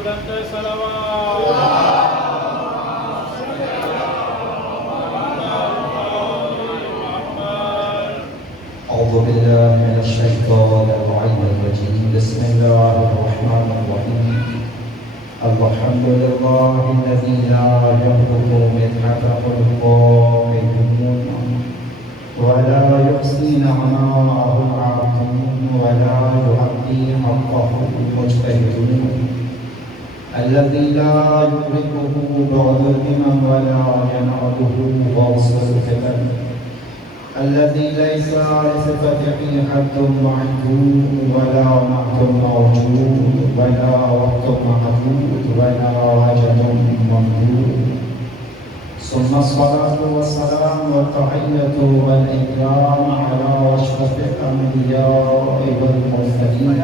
أعوذ بالله من الشيطان الرجيم بسم الله الرحمن الرحيم الحمد لله الذي لا يخلق مثله الخالقون ولا يحصي نعماءه العابدون ولا يؤدي حقه المجتهدون الذي لا يدركه بعد الهمم ولا يناله غوص الفتن الذي ليس لصفته حد محدود ولا وقت موجود ولا وقت محدود ولا وجد ممدود ثم الصلاة والسلام والتحية والإكرام على أشرف الأنبياء والمرسلين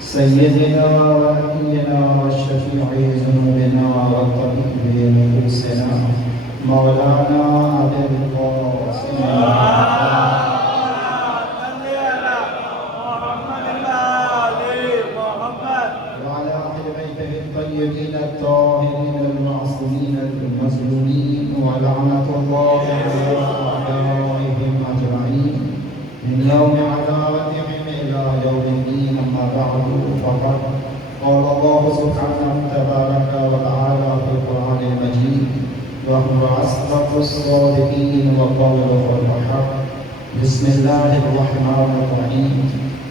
سيدنا ونبينا وشفيع ذنوبنا وطبيب نفوسنا مولانا أبي القاسم وعلى أهل بيته الطيبين الطاهرين المعصومين المظلومين ولعنة الله على أعدائهم أجمعين من يوم عداوتهم إلى يوم الدين أما بعد فقد قال الله سبحانه تبارك وتعالى في القرآن المجيد وهو أصدق الصادقين وقوله الحق بسم الله الرحمن الرحيم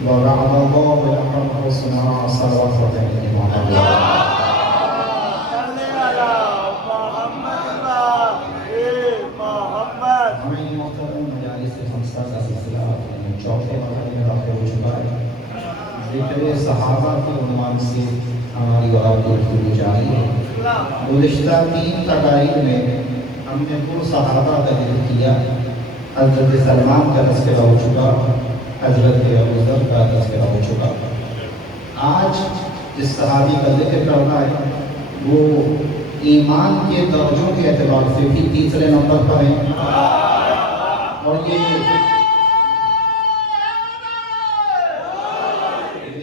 وبعد الله لكم حسنا صلوات الإمام الله ہمیں محترم مجالس خمسہ کا سلسلہ چوتھے مرحلے میں داخل ہو چکا ہے. ذکر صحابہ کے عنوان سے ہماری گفتگو جاری ہے. گزشتہ 3 تقاریر میں ہم نے وہ صحابہ کا ذکر کیا. حضرت سلمان کا تذکرہ ہو چکا, حضرت ابوذر کا تذکرہ ہو چکا. آج جس صحابی کا ذکر کرنا ہے وہ ایمان کے درجوں کے اعتبار سے بھی تیسرے نمبر پر ہیں, اور یہ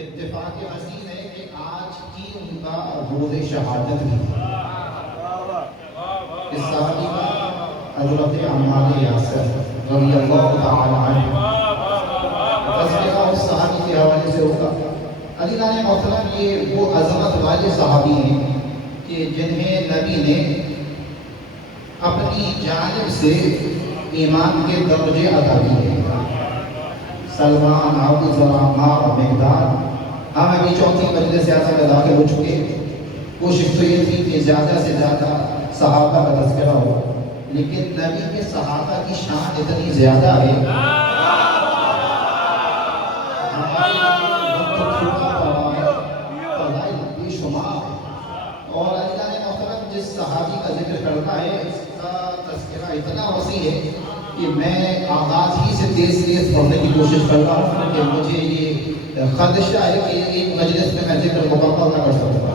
اتفاق حسین ہے کہ آج کی ان کا روز شہادت بھی اس صحابی کا حضرت عمار یاسر رضی اللہ تعالی عنہ. تذکرہ اس صحابی کے حوالے سے ہوگا. عزیزان محترم, یہ وہ عظمت والے صحابی ہیں کہ جنہیں نبی نے اپنی جانب سے ایمان کے درجے عطا کیے. سلمان, ابوذر, عمار, مقداد, ہم ابھی چوتھی مجلس اعظم میں داخل ہو چکے. کوشش تو یہ تھی کہ زیادہ سے زیادہ صحابہ کا تذکرہ ہو, لیکن نبی کے صحابہ کی شان اتنی زیادہ ہے اور اللہ نے محترم جس صحابی کا ذکر کرتا ہے اس کا تذکرہ اتنا وسیع ہے کہ میں آغاز ہی سے تیز پڑھنے کی کوشش کر رہا ہوں کہ مجھے یہ خدشہ ہے کہ ایک مجلس میں ذکر مکمل نہ کر سکتا.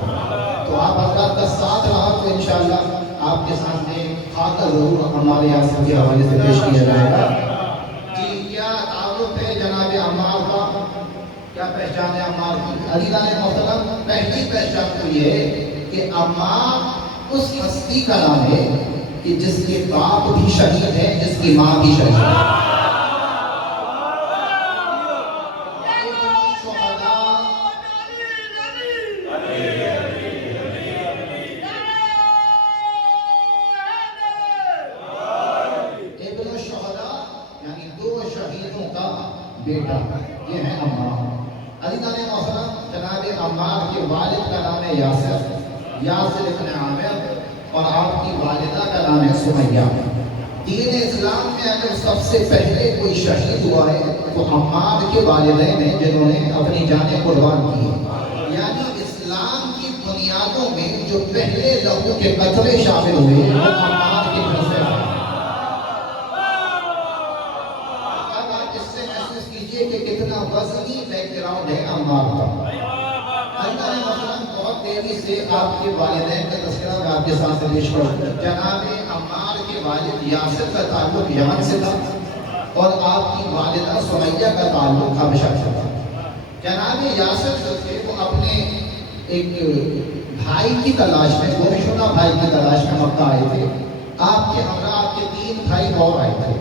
تو آپ حضرات کا ساتھ رہا تو انشاءاللہ آپ کے سامنے خاکہ ضرور ہمارے یاسر کے حوالے سے پیش کیا جائے گا. جی, کیا تعارف ہے جناب عمار کا, کیا پہچان ہے عمار کی؟ عزیزان محترم, پہلی پہچان تو یہ ہے کہ عمار اس ہستی کا نام ہے کہ جس کے باپ بھی شہید ہے, جس کی ماں بھی شہید ہے. ابن الشہداء یعنی 2 شہیدوں کا بیٹا, یہ ہے عمار. عزیزان محترم, جناب عمار کے والد کا نام ہے یاسر ابن عامر, اور آپ کی والدہ کا نام ہے سمیہ. دین اسلام میں اگر سب سے پہلے کوئی شہید ہوا ہے تو عمار کے والدین ہیں جنہوں نے اپنی جانیں قربان کی. یعنی اسلام کی بنیادوں میں جو پہلے لوگوں کے قطرے شامل ہوئے وہ عمار کے گھر سے آئے. آپ اس سے محسوس کیجئے کہ کتنا وزنی بیک گراؤنڈ ہے عمار کا. اللہ نے مثلاً بہت تیزی سے آپ کے والدین کا تذکرہ میں آپ کے ساتھ پیش کروں. جناب عمار کے والد یاسر کا تعلق یمن سے تھا اور آپ کی والدہ سمیہ کا تعلق حبشہ سے تھا. جناب یاسر جو تھے وہ اپنے ایک بھائی کی تلاش میں، گمشدہ بھائی کی تلاش میں مکہ آئے تھے. آپ کے ہمراہ آپ کے 3 بھائی اور آئے تھے.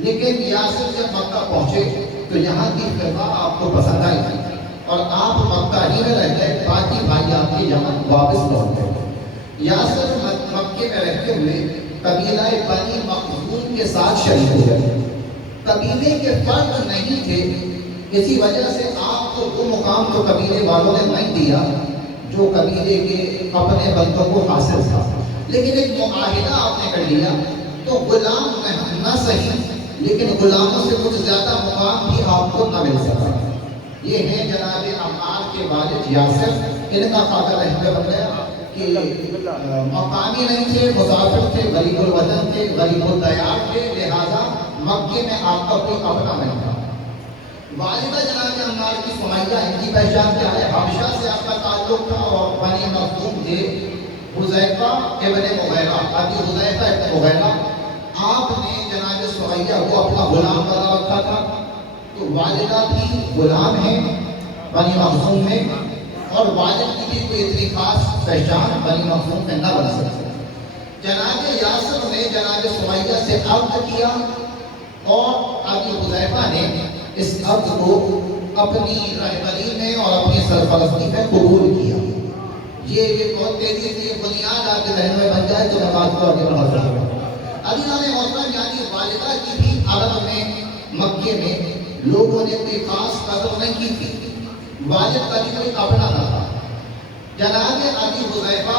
لیکن یاسر جب مکہ پہنچے تو یہاں کی فضا آپ کو پسند آئی تھی اور آپ مکہ ہی میں رہ گئے. باقی بھائی آپ کے یہاں واپس لوٹ گئے. یاسر مکے میں رہتے ہوئے قبیلہ بنی مخزوم کے ساتھ شریک ہو گئے. قبیلے کے فرد نہیں تھے، اسی وجہ سے آپ کو وہ مقام تو قبیلے والوں نے نہیں دیا جو قبیلے کے اپنے بندوں کو حاصل تھا. لیکن ایک معاہدہ آپ نے کر لیا تو غلام نہ صحیح لیکن غلاموں سے کچھ زیادہ مقام بھی آپ کو نہ مل سکا. یہ ہے جناب عمار کے والد یاسر. ان کا خاکہ رہبر بن گیا کہ مقامی نہیں تھے، مسافر تھے، غریب الوطن تھے، غریب الدیار تھے، لہذا مکے میں آپ کا کوئی اپنا نہیں تھا. والدہ جناب عمار کی سمیہ، ان کی پہچان کیا ہے؟ حبشہ سے آپ کا تعلق تھا اور بنی مخزوم تھے. حذیفہ ابن مغیرہ، ابی حذیفہ ابن مغیرہ، آپ نے جناب سمیہ کو اپنا غلام بنا رکھا تھا. تو والدہ بھی غلام ہیں بنی مخزوم میں، اور والد کی بھی کوئی اتنی خاص پہچان بنی مخزوم میں نہ بن سکتی. جناب یاسر نے جناب سمیہ سے عقد کیا اور ابی حذیفہ نے اس عقد کو اپنی رہبری میں اور اپنی سرپرستی میں قبول کیا. یہ بہت تیزی سے یہ بنیاد آپ کے ذہن میں بن جائے تو میں بات کو آگے بڑھا سکتا ہوں. عزیزان محترم، یعنی والدہ کی بھی عرب میں مکے میں لوگوں نے کوئی خاص قدر نہیں کی تھی. والد کا بھی کوئی اپنا نہ تھا. جناب ابی حذیفہ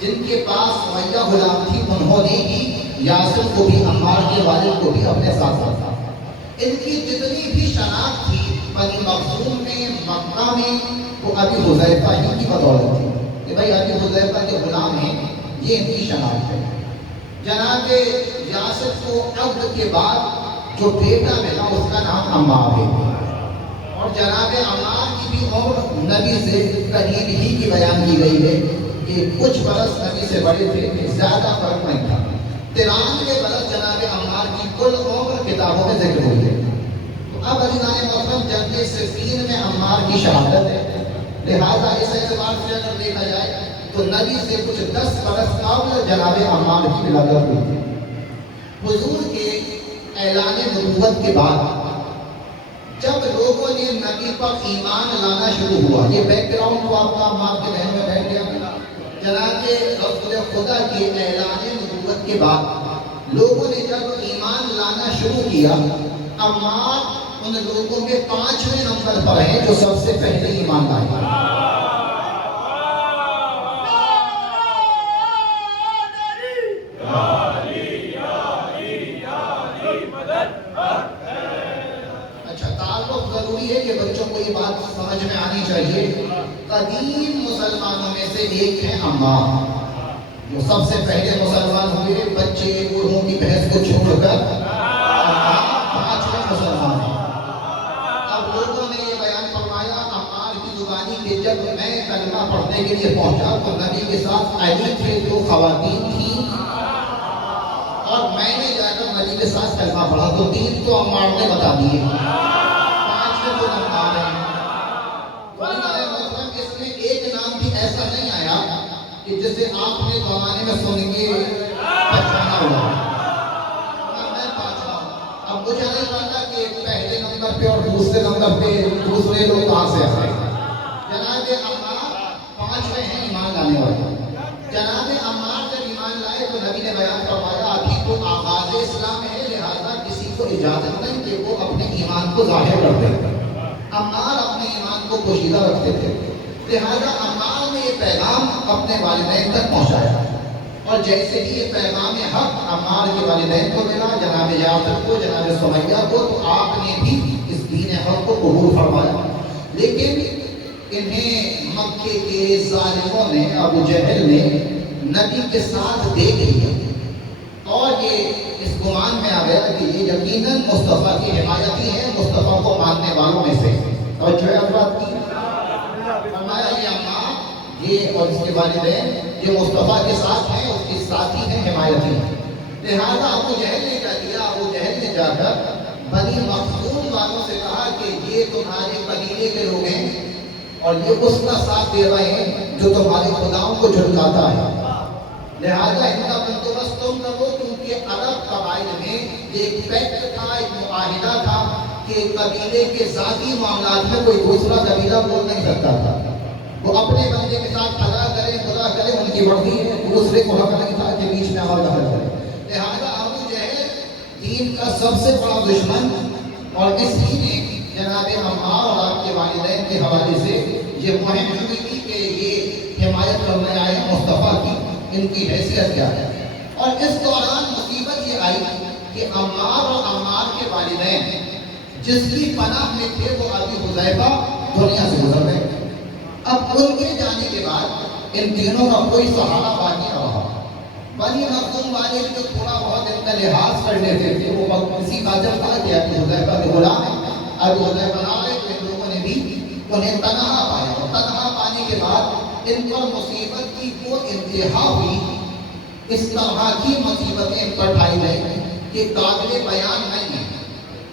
جن کے پاس سمیہ غلام تھی، انہوں نے ہی یاسر کو بھی، عمار کے والد کو بھی اپنے ساتھ رکھا. ان کی جتنی بھی شناخت تھی بنی مخزوم میں، مکہ میں، وہ ابی حذیفہ ہی کی بدولت تھی کہ بھائی ابی حذیفہ کے غلام ہیں، یہ ان کی شناخت ہے. جناب یاسر کو عقد کے بعد جو بیٹا ملا اس کا نام عمار ہے. اور جناب عمار کی بھی عمر نبی سے قریب ہی کی بیان کی گئی ہے کہ کچھ برس نبی سے بڑے تھے، زیادہ فرق نہیں تھا. 93 برس جناب عمار کی کل عمر کتابوں میں ذکر ہوئی ہے. تو اب عزیزان محترم، جنگ صفین میں عمار کی شہادت ہے. لہذا اس اعتبار سے اگر دیکھا جائے تو نبی سے کچھ 10 برس قبل جناب عمار کی ولادت ہوئی تھی. حضور کے اعلان نبوت کے بعد جب لوگوں نے نبی پر ایمان لانا شروع ہوا، یہ بیک گراؤنڈ تو آپ کا عمار کے ذہن میں بیٹھ گیا. جناب رسول خدا کے اعلان نبوت کے بعد لوگوں نے جب ایمان لانا شروع کیا، عمار ان لوگوں میں 5ویں نمبر پر ہیں جو سب سے پہلے ایمان لائے. اچھا، تعلق ضروری ہے کہ بچوں کو یہ بات سمجھ میں آنی چاہیے. قدیم مسلمانوں میں سے ایک ہے عمار، جو سب سے پہلے مسلمان ہوئے. بچے بوڑھوں کی بحث کو چھوڑ کر 5ویں مسلمان ہیں. اب لوگوں نے یہ بیان فرمایا عمار کی زبانی کہ جب میں کلمہ پڑھنے کے لیے پہنچا تو نبی کے ساتھ علی تھے، 2 خواتین تھیں، اور میں نے جا کر نبی کے ساتھ کلمہ پڑھا تو 3 تو عمار نے بتا دیے، 5ویں تو عمار ہیں. اس میں ایک نام بھی ایسا نہیں آیا کہ جسے آپ نے زمانے میں سن کے پہچانا ہوگا. میں 5واں ہوں. اب مجھے نہیں پتا کہ پہلے نمبر پہ اور دوسرے نمبر پہ دوسرے لوگ کہاں سے آئے. جناب عمار 5ویں ہیں ایمان لانے والے. جناب عمار جب ایمان لائے تو نبی نے بیان فرمایا ابھی تو آغاز اسلام ہے، لہذا کسی کو اجازت نہیں کہ وہ اپنے ایمان کو ظاہر کر دے. عمار اپنے ایمان کو پوشیدہ رکھتے تھے، لہذا عمار نے یہ پیغام اپنے والدین تک پہنچایا. اور جیسے ہی یہ پیغام حق عمار کے والدین کو ملا، جناب یاسر کو، جناب سمیہ کو، تو آپ نے بھی اس دین حق کو قبول فرمایا. لیکن انہیں مکے کے ظالموں نے، ابو جہل نے نبی کے ساتھ دیکھ لیا اور یہ اس گمان میں آ گیا کہ یہ یقیناً مصطفیٰ کی حمایتی ہے، مصطفیٰ کو ماننے والوں میں سے. اور جو ہے بات کی فرمایا یہ عمار یہ اور اس کے والدین یہ مصطفیٰ کے ساتھ ہیں، اس کے ساتھی ہیں، حمایتی ہیں. لہذا ابو جہل نے کیا کیا؟ ابو جہل نے جا کر بنی مخزوم والوں سے کہا کہ یہ تمہارے قبیلے کے لوگ ہیں اور یہ اس کا ساتھ دے رہے ہیں جو تمہارے خداؤں کو جھٹلاتا ہے، لہذا ان کا بندوبست تم کرو، کیونکہ عرب قبائل میں ایک پیکٹ تھا، ایک معاہدہ تھا کہ قبیلے کے ذاتی معاملات میں کوئی دوسرا قبیلہ بول نہیں سکتا تھا۔ وہ اپنے بندے کے ساتھ خدا کرے ان کی مرضی ہے، دوسرے کو حق نہیں تھا کہ بیچ میں آواز دخل کرے۔ لہذا ابو جہل دین کا سب سے بڑا دشمن، اور اس لیے نے جناب عمار اور آپ کے والدین کے حوالے سے یہ مہم شروع کی کہ یہ حمایت کرنے آئے مصطفیٰ کی، ان کی حیثیت کیا ہے۔ اور اس دوران مصیبت یہ آئی کہ عمار اور عمار کے والدین جس کی پناہ میں تھے وہ ابی حذیفہ دنیا سے گزر گئے۔ اب ان کے جانے کے بعد ان تینوں کا کوئی سہارا باقی نہ رہا۔ بنی مخزوم والے جو تھوڑا بہت ان کا لحاظ کر لیتے تھے، وہ کسی قادر تھا کہ ابی حذیفہ کے غلام ہیں، ابی حذیفہ نہ آئے، تو ان لوگوں نے بھی انہیں تنہا پایا، اور تنہا پانے کے بعد ان پر مصیبت کی وہ انتہا ہوئی، اس طرح کی مصیبتیں ان پر ڈھائی گئی کہ قابل بیان نہیں ہے۔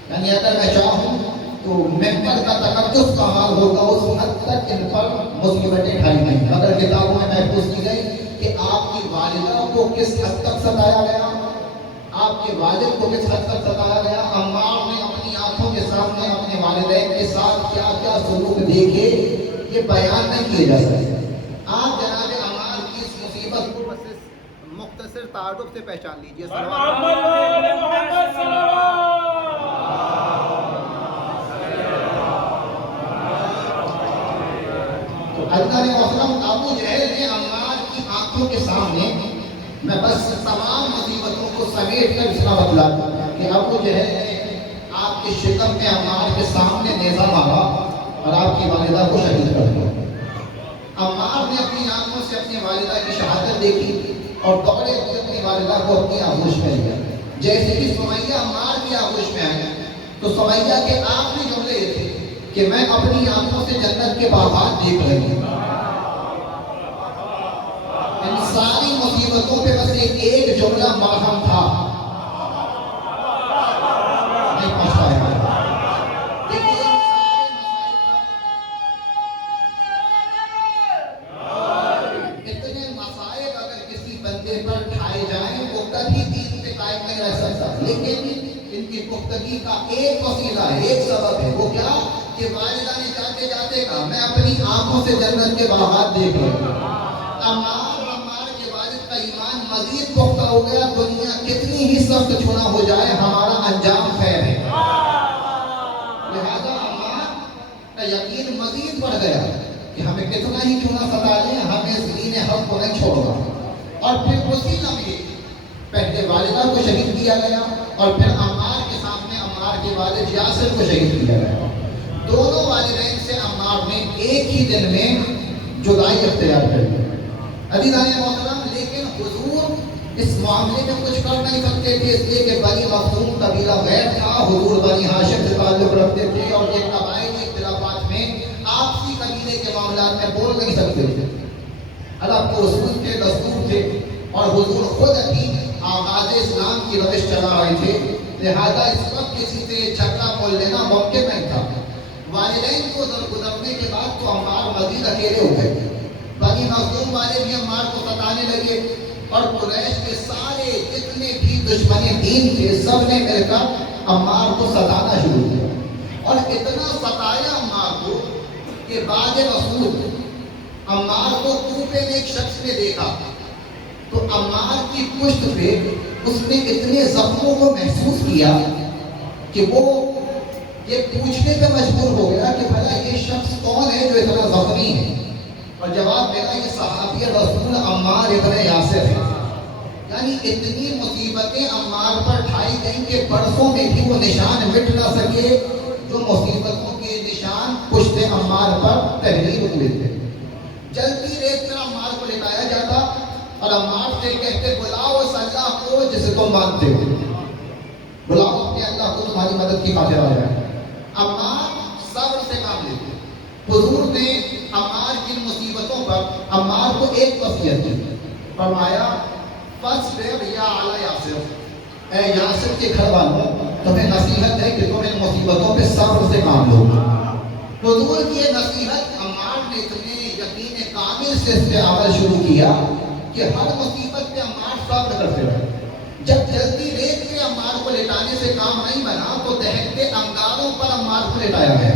یعنی اگر میں چاہوں تو ممبر کا تقدس کمال ہوگا، اس حد تک ان پر مصیبتیں ڈھائی گئی۔ اگر کتابوں میں محفوظ کی گئی کہ آپ کی والدہ کو کس حد تک ستایا گیا، آپ کے والد کو کس حد تک ستایا گیا، عمار نے اپنی آنکھوں کے سامنے اپنے والدین کے ساتھ کیا کیا سلوک دیکھے، یہ بیان نہیں کیے جا سکتے۔ آپ جناب عمار کی اس مصیبت کو بس مختصر تعارف سے پہچان لیجیے۔ اللہ نے محترم ابو جہل نے عمار کی آنکھوں کے سامنے، میں بس تمام مصیبتوں کو سمیٹ کر اتنا بتلا دوں کہ ابو جہل نے آپ کے شکم میں عمار کے سامنے نیزہ مارا اور آپ کی والدہ کو شہید کر دیا۔ عمار نے اپنی آنکھوں سے اپنی والدہ کی شہادت دیکھی اور دوڑے ہوئے اپنی والدہ کو اپنی آغوش میں لیا۔ جیسے کہ سمیہ عمار کی آغوش میں آئی تو سمیہ کے آخری جملے یہ تھے کہ میں اپنی آنکھوں سے جنت کے باغات دیکھ رہی ہوں۔ ان ساری مصیبتوں پہ بس ایک جملہ مرہم تھا، نہیں پہنچ پائے گا۔ اتنے مسائب اگر کسی بندے پر ڈھائے جائیں وہ کبھی دین پہ قائم نہیں رہ سکتا، لیکن ان کی پختگی کا ایک وسیلہ ہے، ایک سبب ہے، وہ کیا کہ والدہ نے جاتے جاتے کہا میں اپنی آنکھوں سے جنت کے باغات دیکھ رہی ہوں۔ عمار کے والد کا ایمان مزید پختہ ہو گیا، دنیا کتنی ہی سخت چنا ہو جائے ہمارا انجام خیر ہے۔ لہذا عمار کا یقین مزید بڑھ گیا کہ ہمیں کتنا ہی چنا ستا لیں، ہمیں دین حق کو نہیں چھوڑنا۔ اور پھر اسی لمحے پہلے والدہ کو شہید کیا گیا اور پھر عمار کے سامنے عمار کے والد یاسر کو شہید کیا گیا۔ دونوں والدین سے عمار نے ایک ہی دن میں جدائی اختیار کر لی۔ عزیزان محترم، لیکن حضور اس معاملے میں کچھ کر نہیں سکتے تھے، اس لیے کہ بنی مخزوم قبیلہ غیر تھا، حضور بنی ہاشم سے تعلق رکھتے تھے اور یہ قبائلی اختلافات میں آپسی قبیلے کے معاملات میں بول نہیں سکتے تھے۔ اللہ کے رسول کے دستور تھے اور حضور خود ہی آغاز اسلام کی روش چلا رہے تھے، لہذا اس وقت کسی سے جھگڑا بول لینا ممکن نہیں تھا۔ والدین کو گزرنے کے بعد تو عمار مزید اکیلے ہو گئے۔ بنی مخزوم والے بھی عمار کو ستانے لگے اور قریش کے سارے جتنے بھی دشمن دین تھے سب نے مل کر عمار کو ستانا شروع کیا، اور اتنا ستایا عمار کو کہ بعد رسول عمار کو کوفے میں ایک شخص نے دیکھا تو عمار کی پشت پہ اس نے اتنے زخموں کو محسوس کیا کہ وہ یہ پوچھنے پہ مجبور ہو گیا کہ بھلا یہ شخص کون ہے جو اتنا زخمی ہے، اور جواب دینا یہ صحابی رسول عمار ابن یاسر ہے۔ یعنی اتنی مصیبتیں عمار پر ڈھائی گئیں کہ برسوں میں بھی وہ نشان مٹ نہ سکے جو مصیبتوں کے نشان پشت عمار پر تحریر ہوئے تھے۔ جلدی ریت کر عمار کو لٹایا جاتا اور عمار سے کہتے بلاؤ اس اللہ کو جسے تم مانتے ہو، بلاؤ اپنے اللہ کو تمہاری مدد کی خاطر آ جائے۔ عمار صبر سے کام لیتے۔ حضور نے عمار کی مصیبتوں پر عمار کو ایک وصیت دی، فرمایا فاصبر یا اعلی یاسر، اے یاسر کے گھر والوں تمہیں نصیحت ہے کہ تم ان مصیبتوں پہ صبر سے کام لو۔ حضور کی یہ نصیحت عمار نے اتنے یقین کان عامل سے اس پہ عمل شروع کیا کہ ہر مصیبت پہ عمار صبر کرتے رہے. جب جلدی ریت پہ عمار کو لٹانے سے کام نہیں بنا تو دہکتے انگاروں پر عمار کو لٹایا گیا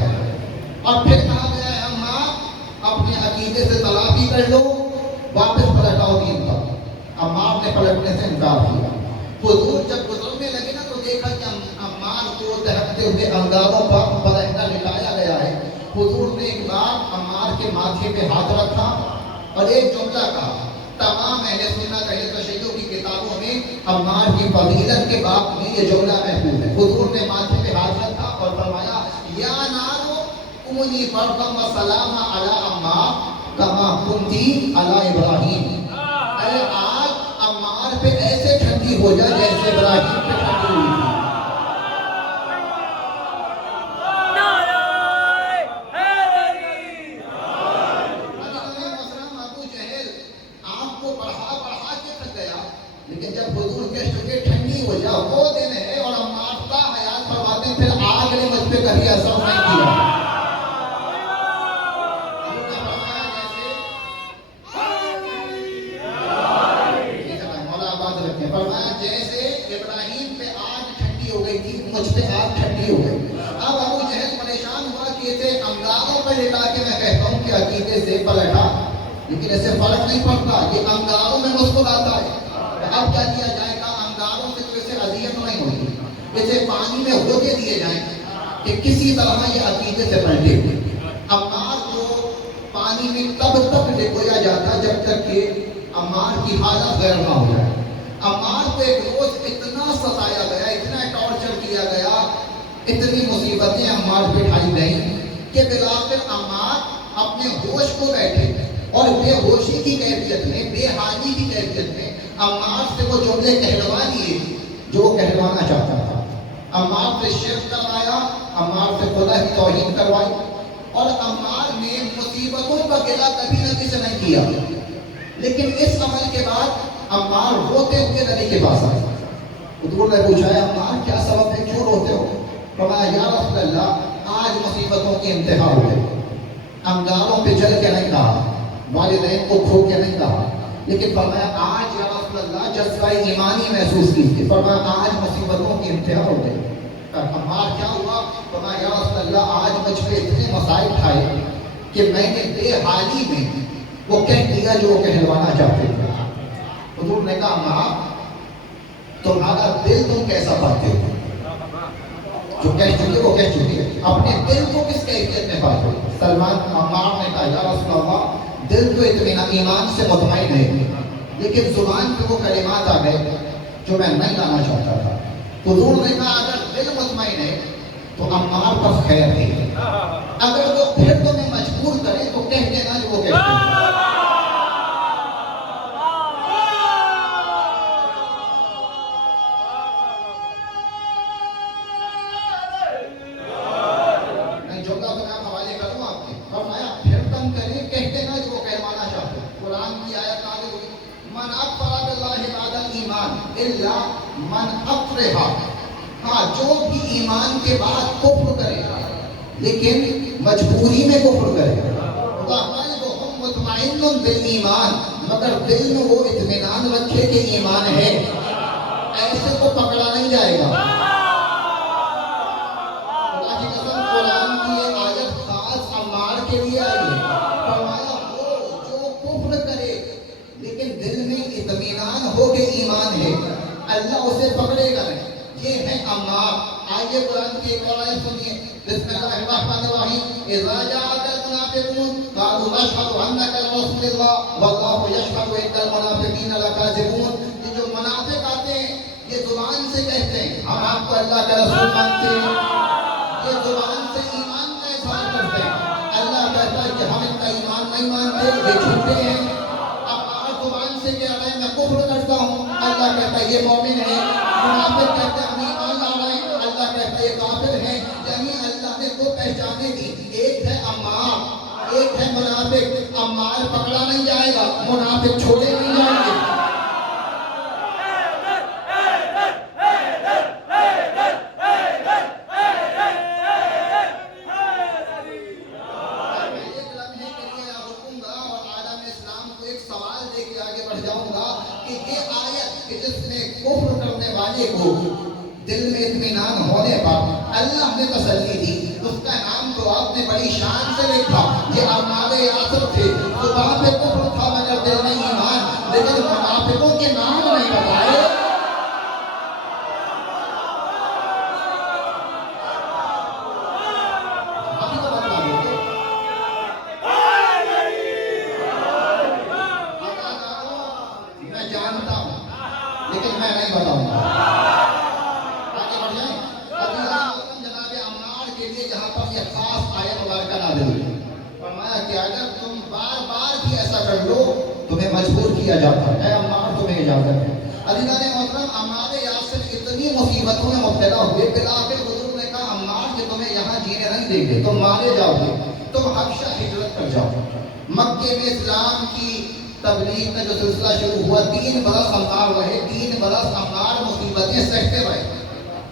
اور پھر کہا گیا ہے عمار اپنے عقیدے سے تلافی کر لو, واپس پلٹاؤ دین پر. عمار نے پلٹنے سے انکار کیا. حضور جب گزرنے لگے نا تو دیکھا کہ عمار کو دہکتے ہوئے انگاروں پر برہنہ لٹایا گیا ہے. حضور نے ایک بار عمار کے ماتھے پہ ہاتھ رکھا اور ایک جملہ کہا. تمام اہل سنت اہل تشیع کی کتابوں میں عمار کی فضیلت کے باب میں یہ جملہ محفوظ ہے. حضور نے ماتھے پہ ہاتھ رکھا اور فرمایا یا نارو کونی بردم و سلام علی عمار کما کنتی علی ابراہیم. اے آج عمار پہ ایسے ٹھنڈی ہو جا جیسے ابراہیم پہ ٹھنڈی ہوئی تھی. لیکن جب حضور کے چکے ٹھنڈی ہو جا وہ دن ہے اور عمار تا حیات فرماتے ہیں پھر آگ نے مجھ پہ کبھی اثر نہیں کیا. مولا آباد رکھے فرمایا جیسے ابراہیم پہ آگ ٹھنڈی ہو گئی تھی مجھ پہ آگ ٹھنڈی ہو گئی. اب ابو جہل پریشان ہوا کہ اسے انگاروں پہ لٹا کے میں کہتا ہوں کہ عقیدے سے پلٹا, لیکن اسے فرق نہیں پڑتا, یہ انگاروں میں مسکراتا ہے. اب کیا کیا جائے گا؟ انگاروں سے تو اسے اذیت نہیں ہوگی, اسے پانی میں ہوتے دیے جائیں کہ کسی طرح یہ عقیدے سے پلٹے. عمار کو پانی میں تب تک ڈبویا جاتا جب تک کہ عمار کی حالت غیر نہ ہو جائے. عمار کو ایک روز اتنا ستایا گیا, اتنا ٹارچر کیا گیا, اتنی مصیبتیں عمار پہ ڈھائی گئیں کہ بالآخر عمار اپنے ہوش کو بیٹھے اور بے ہوشی کی کیفیت میں, بے حالی کی کیفیت میں عمار سے وہ جملے کہلوا لیے جو وہ کہلوانا چاہتا تھا. عمار سے شرک کروایا, عمار سے خدا کی توہین کروائی, اور عمار نے مصیبتوں کا گلہ کبھی نبی سے نہیں کیا. لیکن اس عمل کے بعد عمار روتے ہوئے نبی کے پاس آئے. حضور نے پوچھا ہے عمار کیا سبب ہے, کیوں روتے ہو؟ فرمایا یا رسول اللہ آج مصیبتوں کی انتہا ہو گئی. انگاروں پہ جل کے نہیں کہا, والدین کو کھو کے نہیں کہا, لیکن فرمایا آج یا رسول اللہ جذبہ ایمانی محسوس کیجیے. فرمایا آج مصیبتوں کی انتہا ہو گئی. عمار کیا ہوا؟ فرمایا یا رسول اللہ آج مجھ پہ اتنے مسائل اٹھائے کہ میں نے بے حالی میں وہ کہہ دیا جو وہ کہلوانا چاہتے تھے. حضور نے کہا عمار تمہارا دل تم کیسا پاتے ہو؟ جو کہہ چکے وہ کہہ چکے, اپنے دل کو کس کیفیت میں پاتے ہو؟ سلمان عمار نے کہا یا رسول اللہ دل تو اطمینان ایمان سے مطمئن ہے, لیکن زبان پہ وہ کلمات آ گئے جو میں نہیں لانا چاہتا تھا. حضور نے کہا اگر دل مطمئن ہے تو عمار پر خیر ہے, اگر وہ پھر تمہیں مجبور کرے تو کہہ دینا جو وہ کہتے ہیں. میں جملہ تو میں حوالے کروں آپ کے. فرمایا پھر تم کریں کہہ دینا جو وہ کہلوانا چاہتے. قرآن کی آیت نازل ہوئی من اکفر باللہ بعد الایمان الا من اکرہ. ہاں جو بھی ایمان کے بعد کفر کرے لیکن مجبوری میں کفر کرے, وَقَلْبُهُمْ مُطْمَئِنٌ بِالْإِيمَانِ, مگر دل میں وہ اطمینان رکھے کہ ایمان ہے, ایسے کو پکڑا نہیں جائے گا. اللہ کی قسم قرآن کی یہ آیت خاص عمار کے لیے آئی ہے. فرمایا وہ جو کفر کرے لیکن دل میں اطمینان ہو کہ ایمان ہے, اللہ اسے پکڑے گا نہیں. یہ ہے عمار. آئیے قرآن کی ایک اور آیت سنیے. بسم اللہ الرحمن الرحیم اذا جاءك المنافقون قالوا نشهد انك رسول الله والله يشهد ان المنافقين لكاذبون. یہ جو منافق آتے ہیں یہ زبان سے کہتے ہیں ہم آپ کو اللہ کا رسول مانتے ہیں, یہ زبان سے ایمان کا اظہار کرتے ہیں. اللہ کہتا ہے کہ ہم ان کا ایمان نہیں مانتے, یہ جھوٹے ہیں. عمار زبان سے کہہ رہے ہیں میں کفر کرتا ہوں, اللہ کہتا ہے یہ مومن ہے. منافق کہتے ہیں ہم ایمان لا رہے ہیں, اللہ کہتا ہے یہ کافر ہیں. یعنی اللہ نے دو پہچانے دی, ایک ہے عمار, ایک ہے منافق. عمار پکڑا نہیں جائے گا, منافق چھوڑے نہیں جائیں گے. ایک لمحے کے لیے رکوں گا اور عالم سوال دے کے آگے بڑھ جاؤں گا کہ یہ آیت کہ جس میں کفر کرنے والے کو دل میں اطمینان ہونے پر اللہ نے تسلی دی، اس کا نام تو آپ نے بڑی شان سے لکھا، یہ عمار یاسر تھے، تو وہاں پہ کفر تھا مگر دل میں ایمان، لیکن منافقوں کے نام نہیں بتائے۔ میں جانتا ہوں لیکن میں نہیں بتاؤں گا۔ آگے بڑھ جائیں۔ جناب عمار کے لیے جہاں پر یہ خاص آیت مبارکہ نازل ہوئی، فرمایا کہ اگر تم بار بار بھی ایسا کر لو تمہیں مجبور کیا جاتا ہے، اے عمار تمہیں اجازت ہے۔ عزیزان محترم، عمار یاسر اتنی مصیبتوں میں مبتلا ہوئے، بالآخر حضور نے کہا عمار کہ تمہیں یہاں جینے نہیں دیں گے، تم مارے جاؤ گے، تم حبشہ ہجرت کر جاؤ۔ مکے میں اسلام کی تبلیغ کا جو سلسلہ شروع ہوا، 3 برس عمار رہے، 3 برس عمار مصیبتیں سہتے رہے۔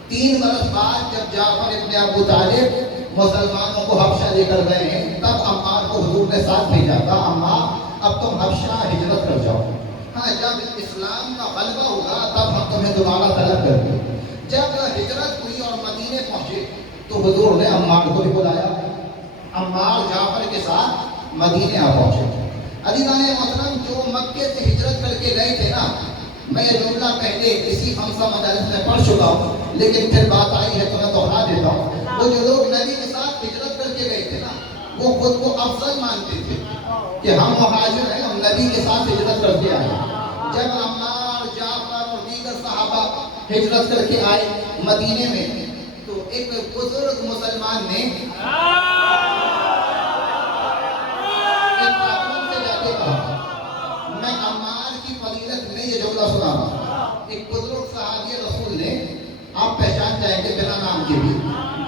3 برس بعد جب جعفر ابن ابو طالب مسلمانوں کو حبشہ لے کر گئے ہیں، تب عمار کو حضور نے ساتھ بھیجا تھا، عمار اب تم حبشہ ہجرت کر جاؤ، ہاں جب اسلام کا غلبہ ہوگا تب ہم تمہیں دوبارہ طلب کریں گے۔ جب ہجرت ہوئی اور مدینے پہنچے تو حضور نے عمار کو بھی بلایا، عمار جعفر کے ساتھ مدینے آ پہنچے۔ عزیزان محترم، جو مکے سے ہجرت کر کے گئے تھے نا، میں یہ جملہ پہلے اسی خمسہ مجالس میں پڑھ چکا ہوں، لیکن پھر بات آئی ہے تو میں دوہرا دیتا ہوں۔ وہ جو لوگ نبی کے ساتھ ہجرت کر کے گئے تھے نا، وہ خود کو افضل مانتے تھے کہ ہم مہاجر ہیں، ہم نبی کے ساتھ ہجرت کر کے آئے۔ جب عمار، جعفر اور دیگر صحابہ ہجرت کر کے آئے مدینے میں، تو ایک بزرگ مسلمان نے میں عمار کی فضیلت میں یہ جملہ سنا رہا، ایک بزرگ صحابی رسول نے، آپ پہچان جائیں گے بنا نام کے بھی،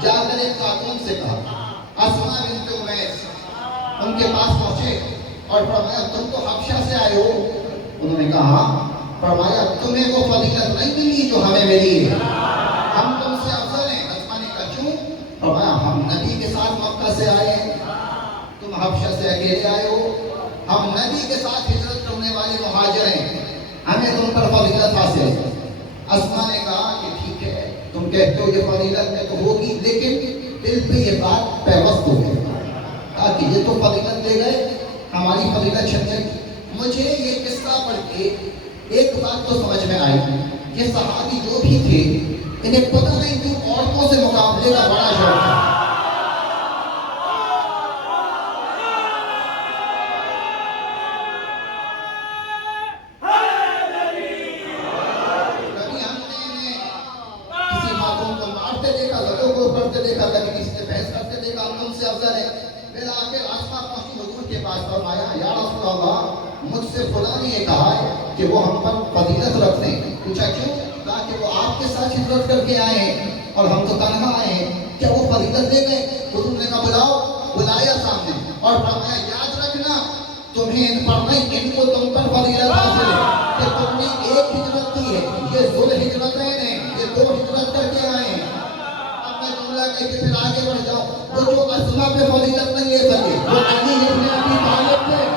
جا کر ایک خاتون سے کہا، اسماء بنت امیس، ان کے پاس پہنچے اور فرمایا تم تو حبشہ سے آئے ہو؟ انہوں نے کہا ہاں۔ فرمایا تمہیں وہ فضیلت نہیں ملی جو ہمیں ملی ہے، ہم تم سے افضل ہیں۔ اسماء نے کہا کیوں؟ فرمایا ہم نبی کے ساتھ مکہ سے آئے ہیں، تم حبشہ سے اکیلے آئے ہو، ہم نبی کے ساتھ ہجرت کرنے والے مہاجر ہیں، ہمیں تم پر فضیلت حاصل ہے۔ اسماء نے کہا کہ ٹھیک ہے، تم کہتے ہو یہ فضیلت میں تو ہوگی، لیکن دل پہ یہ بات پیوست ہو گئی، کہا کہ یہ تو فضیلت دے گئے، ہماری فضیلت چھن گئی۔ مجھے یہ قصہ پڑھ کے ایک بات تو سمجھ میں آئی، یہ صحابی جو بھی تھے انہیں پتہ نہیں کیوں عورتوں سے مقابلے کا بڑا شوق تھا۔ مجھ سے فلاں نے یہ کہا ہے کہ وہ ہم پر فضیلت رکھتے ہیں۔ پوچھا کیوں؟ کہا کہ وہ آپ کے ساتھ ہجرت کر کے آئے ہیں اور ہم تو تنہا آئے ہیں، کیا وہ فضیلت دے گئے؟ حضور نے کہا بلاؤ، بلایا سامنے اور فرمایا یاد رکھنا تمہیں ان پر نہیں، ان کو تم پر فضیلت حاصل ہے کہ تم نے ایک ہجرت کی ہے، یہ ذو الہجرتین ہیں، یہ 2 ہجرت کر کے آئے ہیں۔ اب میں جملہ کہہ کے پھر آگے بڑھ جاؤں، وہ جو اسماء پہ فضیلت نہیں لے سکے وہ علی ابن ابی طالب تھے۔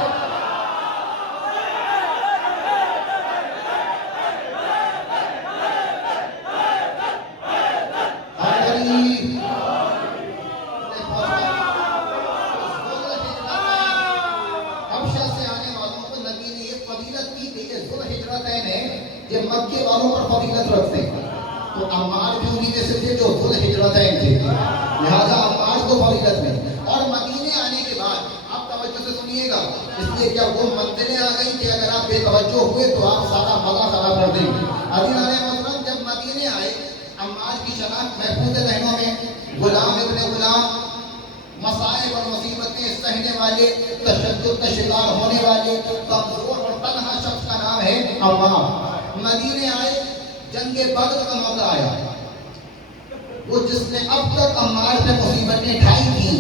مکے والوں پر فضیلت رکھتے ہیں، تو عمار بھی انہی میں سے تھے جو ذو الہجرتین تھے، لہذا عمار کو فضیلت نہیں۔ اور مدینے آنے کے بعد آپ توجہ سے سنیے گا، اس لیے کیا وہ منزلیں آ گئی کہ اگر آپ بے توجہ ہوئے تو آپ سارا مزہ خراب کر دیں گے۔ عزیزان محترم، جب مدینے آئے عمار کی شناخت محفوظ ذہنوں میں، غلام ابن غلام، مصائب اور مصیبتیں سہنے والے، تشدد کا شکار ہونے والے، کمزور اور تنہا شخص کا نام ہے عمار۔ مدینے آئے، جنگ بدر کا موقع آیا، وہ جس نے اب تک عمار پہ مصیبتیں ڈھائی تھیں،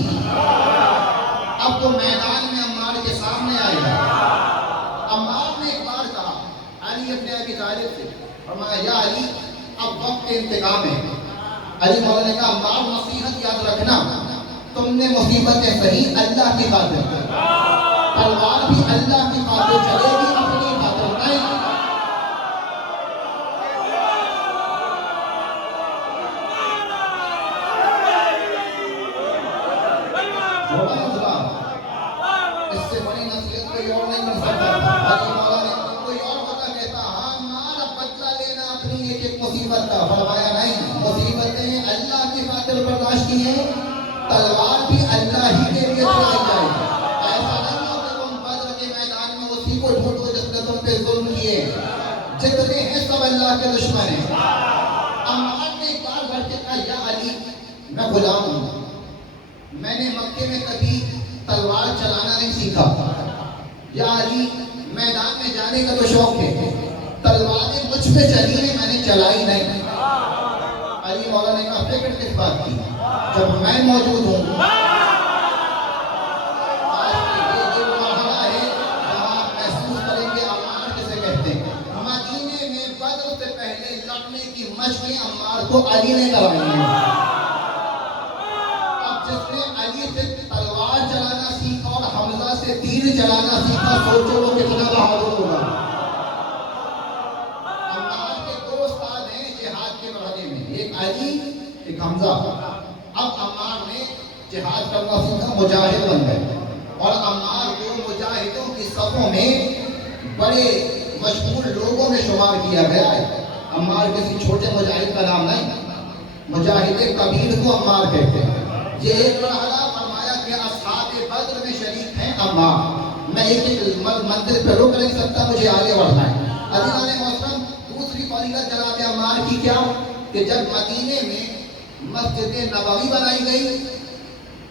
اب وہ میدان میں عمار کے سامنے آئے گا۔ عمار نے ایک بار کہا علی ابن ابی طالب سے، فرمایا یا علی اب وقت انتقام ہے۔ علی مولا نے کہا عمار نصیحت یاد رکھنا، تم نے مصیبتیں سہی اللہ کی خاطر، تلوار بھی اللہ کی خاطر چلے گی نہیں کر سکتا. علی مولا نے کوئی اور ہوتا کہتا ہاں مال بدلہ لینا اپنی ایک ایک مصیبت کا. فرمایا نہیں، مصیبتیں اللہ کی خاطر برداشت کی ہیں، تلوار بھی اللہ ہی کے لیے چلائی جائے. ایسا نہیں ہو کہ تم بدر کے میدان میں اسی کو ڈھونڈو جس نے تم پہ ظلم کیے. جتنے ہیں سب اللہ کے دشمن ہیں. عمار نے ایک بار بڑھ کے کہا یا علی میں غلام ہوں، میں نے مکے میں کبھی تلوار چلانا نہیں سیکھا. یا علی میدان میں جانے کا تو شوق ہے، تلواریں مجھ پہ چلی ہیں میں نے چلائی نہیں. علی مولا نے کہا فکر کس بات کی جب میں موجود ہوں. آج یہ مرحلہ ہے جہاں آپ محسوس کریں گے عمار کسے کہتے ہیں. مدینے میں بدر سے پہلے لڑنے کی مشقیں عمار کو علی نے کروائی ہیں. اب جس نے علی سے تلوار چلانا سیکھا اور حمزہ سے تیر چلانا سیکھا، سوچو وہ کتنا بہادر ہوگا. عمار کے دو استاد ہیں جہاد کے مرحلے میں، ایک علی ایک حمزہ. اب عمار نے جہاد کرنا سیکھا، مجاہد بن گئے، اور عمار کو مجاہدوں کی صفوں میں بڑے مشہور لوگوں میں شمار کیا گیا ہے. عمار کسی چھوٹے مجاہد کا نام نہیں، مجاہد کبیر کو عمار کہتے ہیں. یہ ایک مرحلہ فرمایا کہ اصحاب بدر میں شریک ہیں عمار. میں ایک منزل پہ رک نہیں سکتا، مجھے آگے بڑھنا ہے. عزیزان محترم، دوسری فضیلت جناب عمار کی کیا کہ جب مدینے میں مسجد نبوی بنائی گئی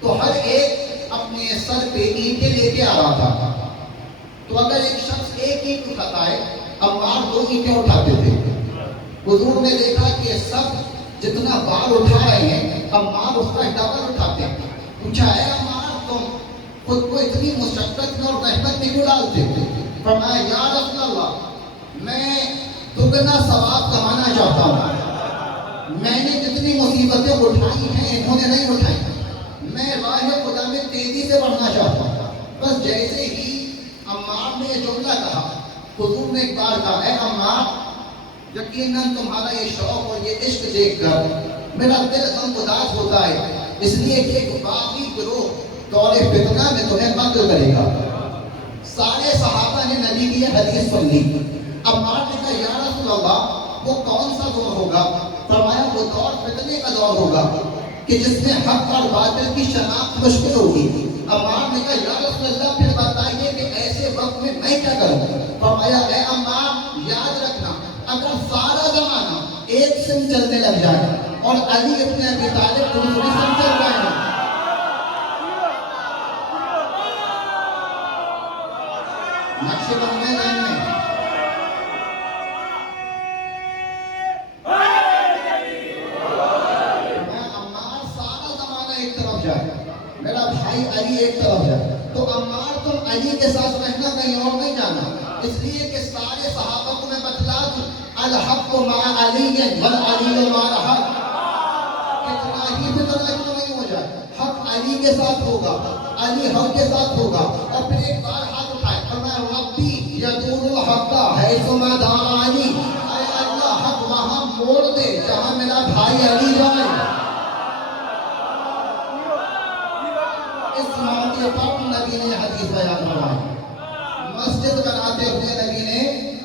تو ہر ایک اپنے سر پہ اینٹیں لے کے آ رہا تھا. تو اگر ایک شخص ایک اینٹ اٹھاتا ہے، عمار 2 اینٹیں اٹھاتے تھے. حضور نے دیکھا کہ سب جتنا بار اٹھا رہے ہیں عمار اس کا ڈبل اٹھاتے ہیں. پوچھا ہے عمار تم خود کو اتنی مشقت میں اور رحمت میں کیوں ڈالتے تھے؟ فرمایا یا رسول اللہ میں دگنا ثواب کمانا چاہتا ہوں. میں نے جتنی مصیبتیں اٹھائی ہیں انہوں نے نہیں اٹھائی. میں راہ خدا میں تیزی سے بڑھنا چاہتا ہوں. بس جیسے ہی عمار نے یہ جملہ کہا، حضور نے ایک بار کہا اے عمار یقیناً تمہارا یہ شوق اور یہ عشق دیکھ کر میرا دل غم اداس ہوتا ہے، اس لیے کہ ایک باقی گروہ دور فتنہ میں تمہیں قتل کرے گا. سارے صحابہ نے نبی کی یہ حدیث سن لی. عمار نے کہا یا رسول اللہ وہ کون سا دور ہوگا؟ فرمایا وہ دور فتنے کا دور ہوگا کہ جس میں حق اور باطل کی شناخت مشکل ہوگی. عمار نے کہا یا رسول اللہ پھر بتائیے کہ ایسے وقت میں میں کیا کروں؟ فرمایا اے عمار یاد رکھنا اگر سارا زمانہ ایک سم چلنے لگ جائے اور علی ابن ابی طالب دوسری سم چل رہے ہیں، نقشے بننے ذہن میں عمار سارا زمانہ ایک طرف جائے، میرا بھائی علی ایک طرف جائے، تو عمار تم علی کے ساتھ رہنا کہیں اور نہیں جانا. اس لیے کہ سارے صحابہ کو میں بتلا دوں الحق مع علی والعلی مع الحق. کتنا ہی فتنہ کیوں نہیں ہو جائے، حق علی کے ساتھ ہوگا، علی حق کے ساتھ ہوگا. اور پھر ایک بار ہاتھ اٹھائے فرمایا ربی یدور الحق حیث ما دعا علی. اے اللہ حق وہاں موڑ دے جہاں میرا بھائی علی جائے. اس موقع پر نبی نے حدیث بیان فرمائی، مسجد بناتے ہوئے نبی نے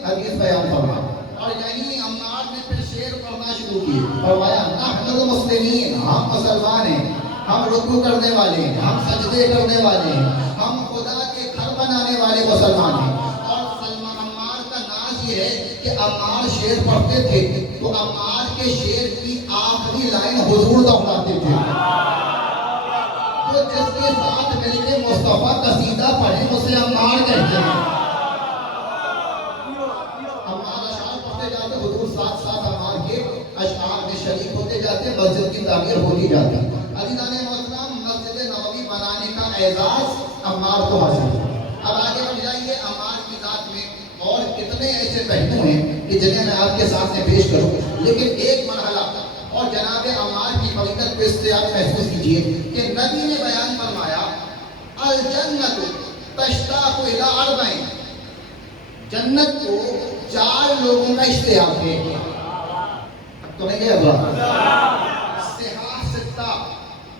حدیث بیان فرمائی. اور یہیں عمار نے پھر شعر پڑھنا شروع کی. فرمایا نحن المسلمین، ہم مسلمان ہیں، ہم رکوع کرنے والے ہیں، ہم سجدے کرنے والے ہیں، ہم خدا کے گھر بنانے والے مسلمان ہیں. اور عمار کا ناز یہ ہے کہ عمار شعر پڑھتے تھے تو عمار کے شعر کی آخری لائن حضور دہراتے تھے. تو جس کے ساتھ مل کے مصطفیٰ قصیدہ پڑھیں اسے عمار کہتے ہیں. عمار اشعار پڑھتے جاتے، حضور ساتھ ساتھ عمار کے اشعار میں شریک ہوتے جاتے، مسجد کی تعمیر ہوتی جاتی. عزیزان محترم، مسجد نبوی بنانے کا اعزاز عمار کو حاصل ہے. اب آگے بڑھ جائیے. عمار کی ذات میں اور کتنے ایسے پہلو ہیں کہ جنہیں میں آپ کے سامنے پیش کروں، لیکن ایک مرحلہ اور جناب عمار کی فضیلت کو اس سے آپ محسوس کیجئے کہ نبی نے بیان فرمایا الجنت تشتاق الی اربعین، جنت کو 4 لوگوں کا اشتیاق ہے. اب تو نہیں گیا صحاح 6،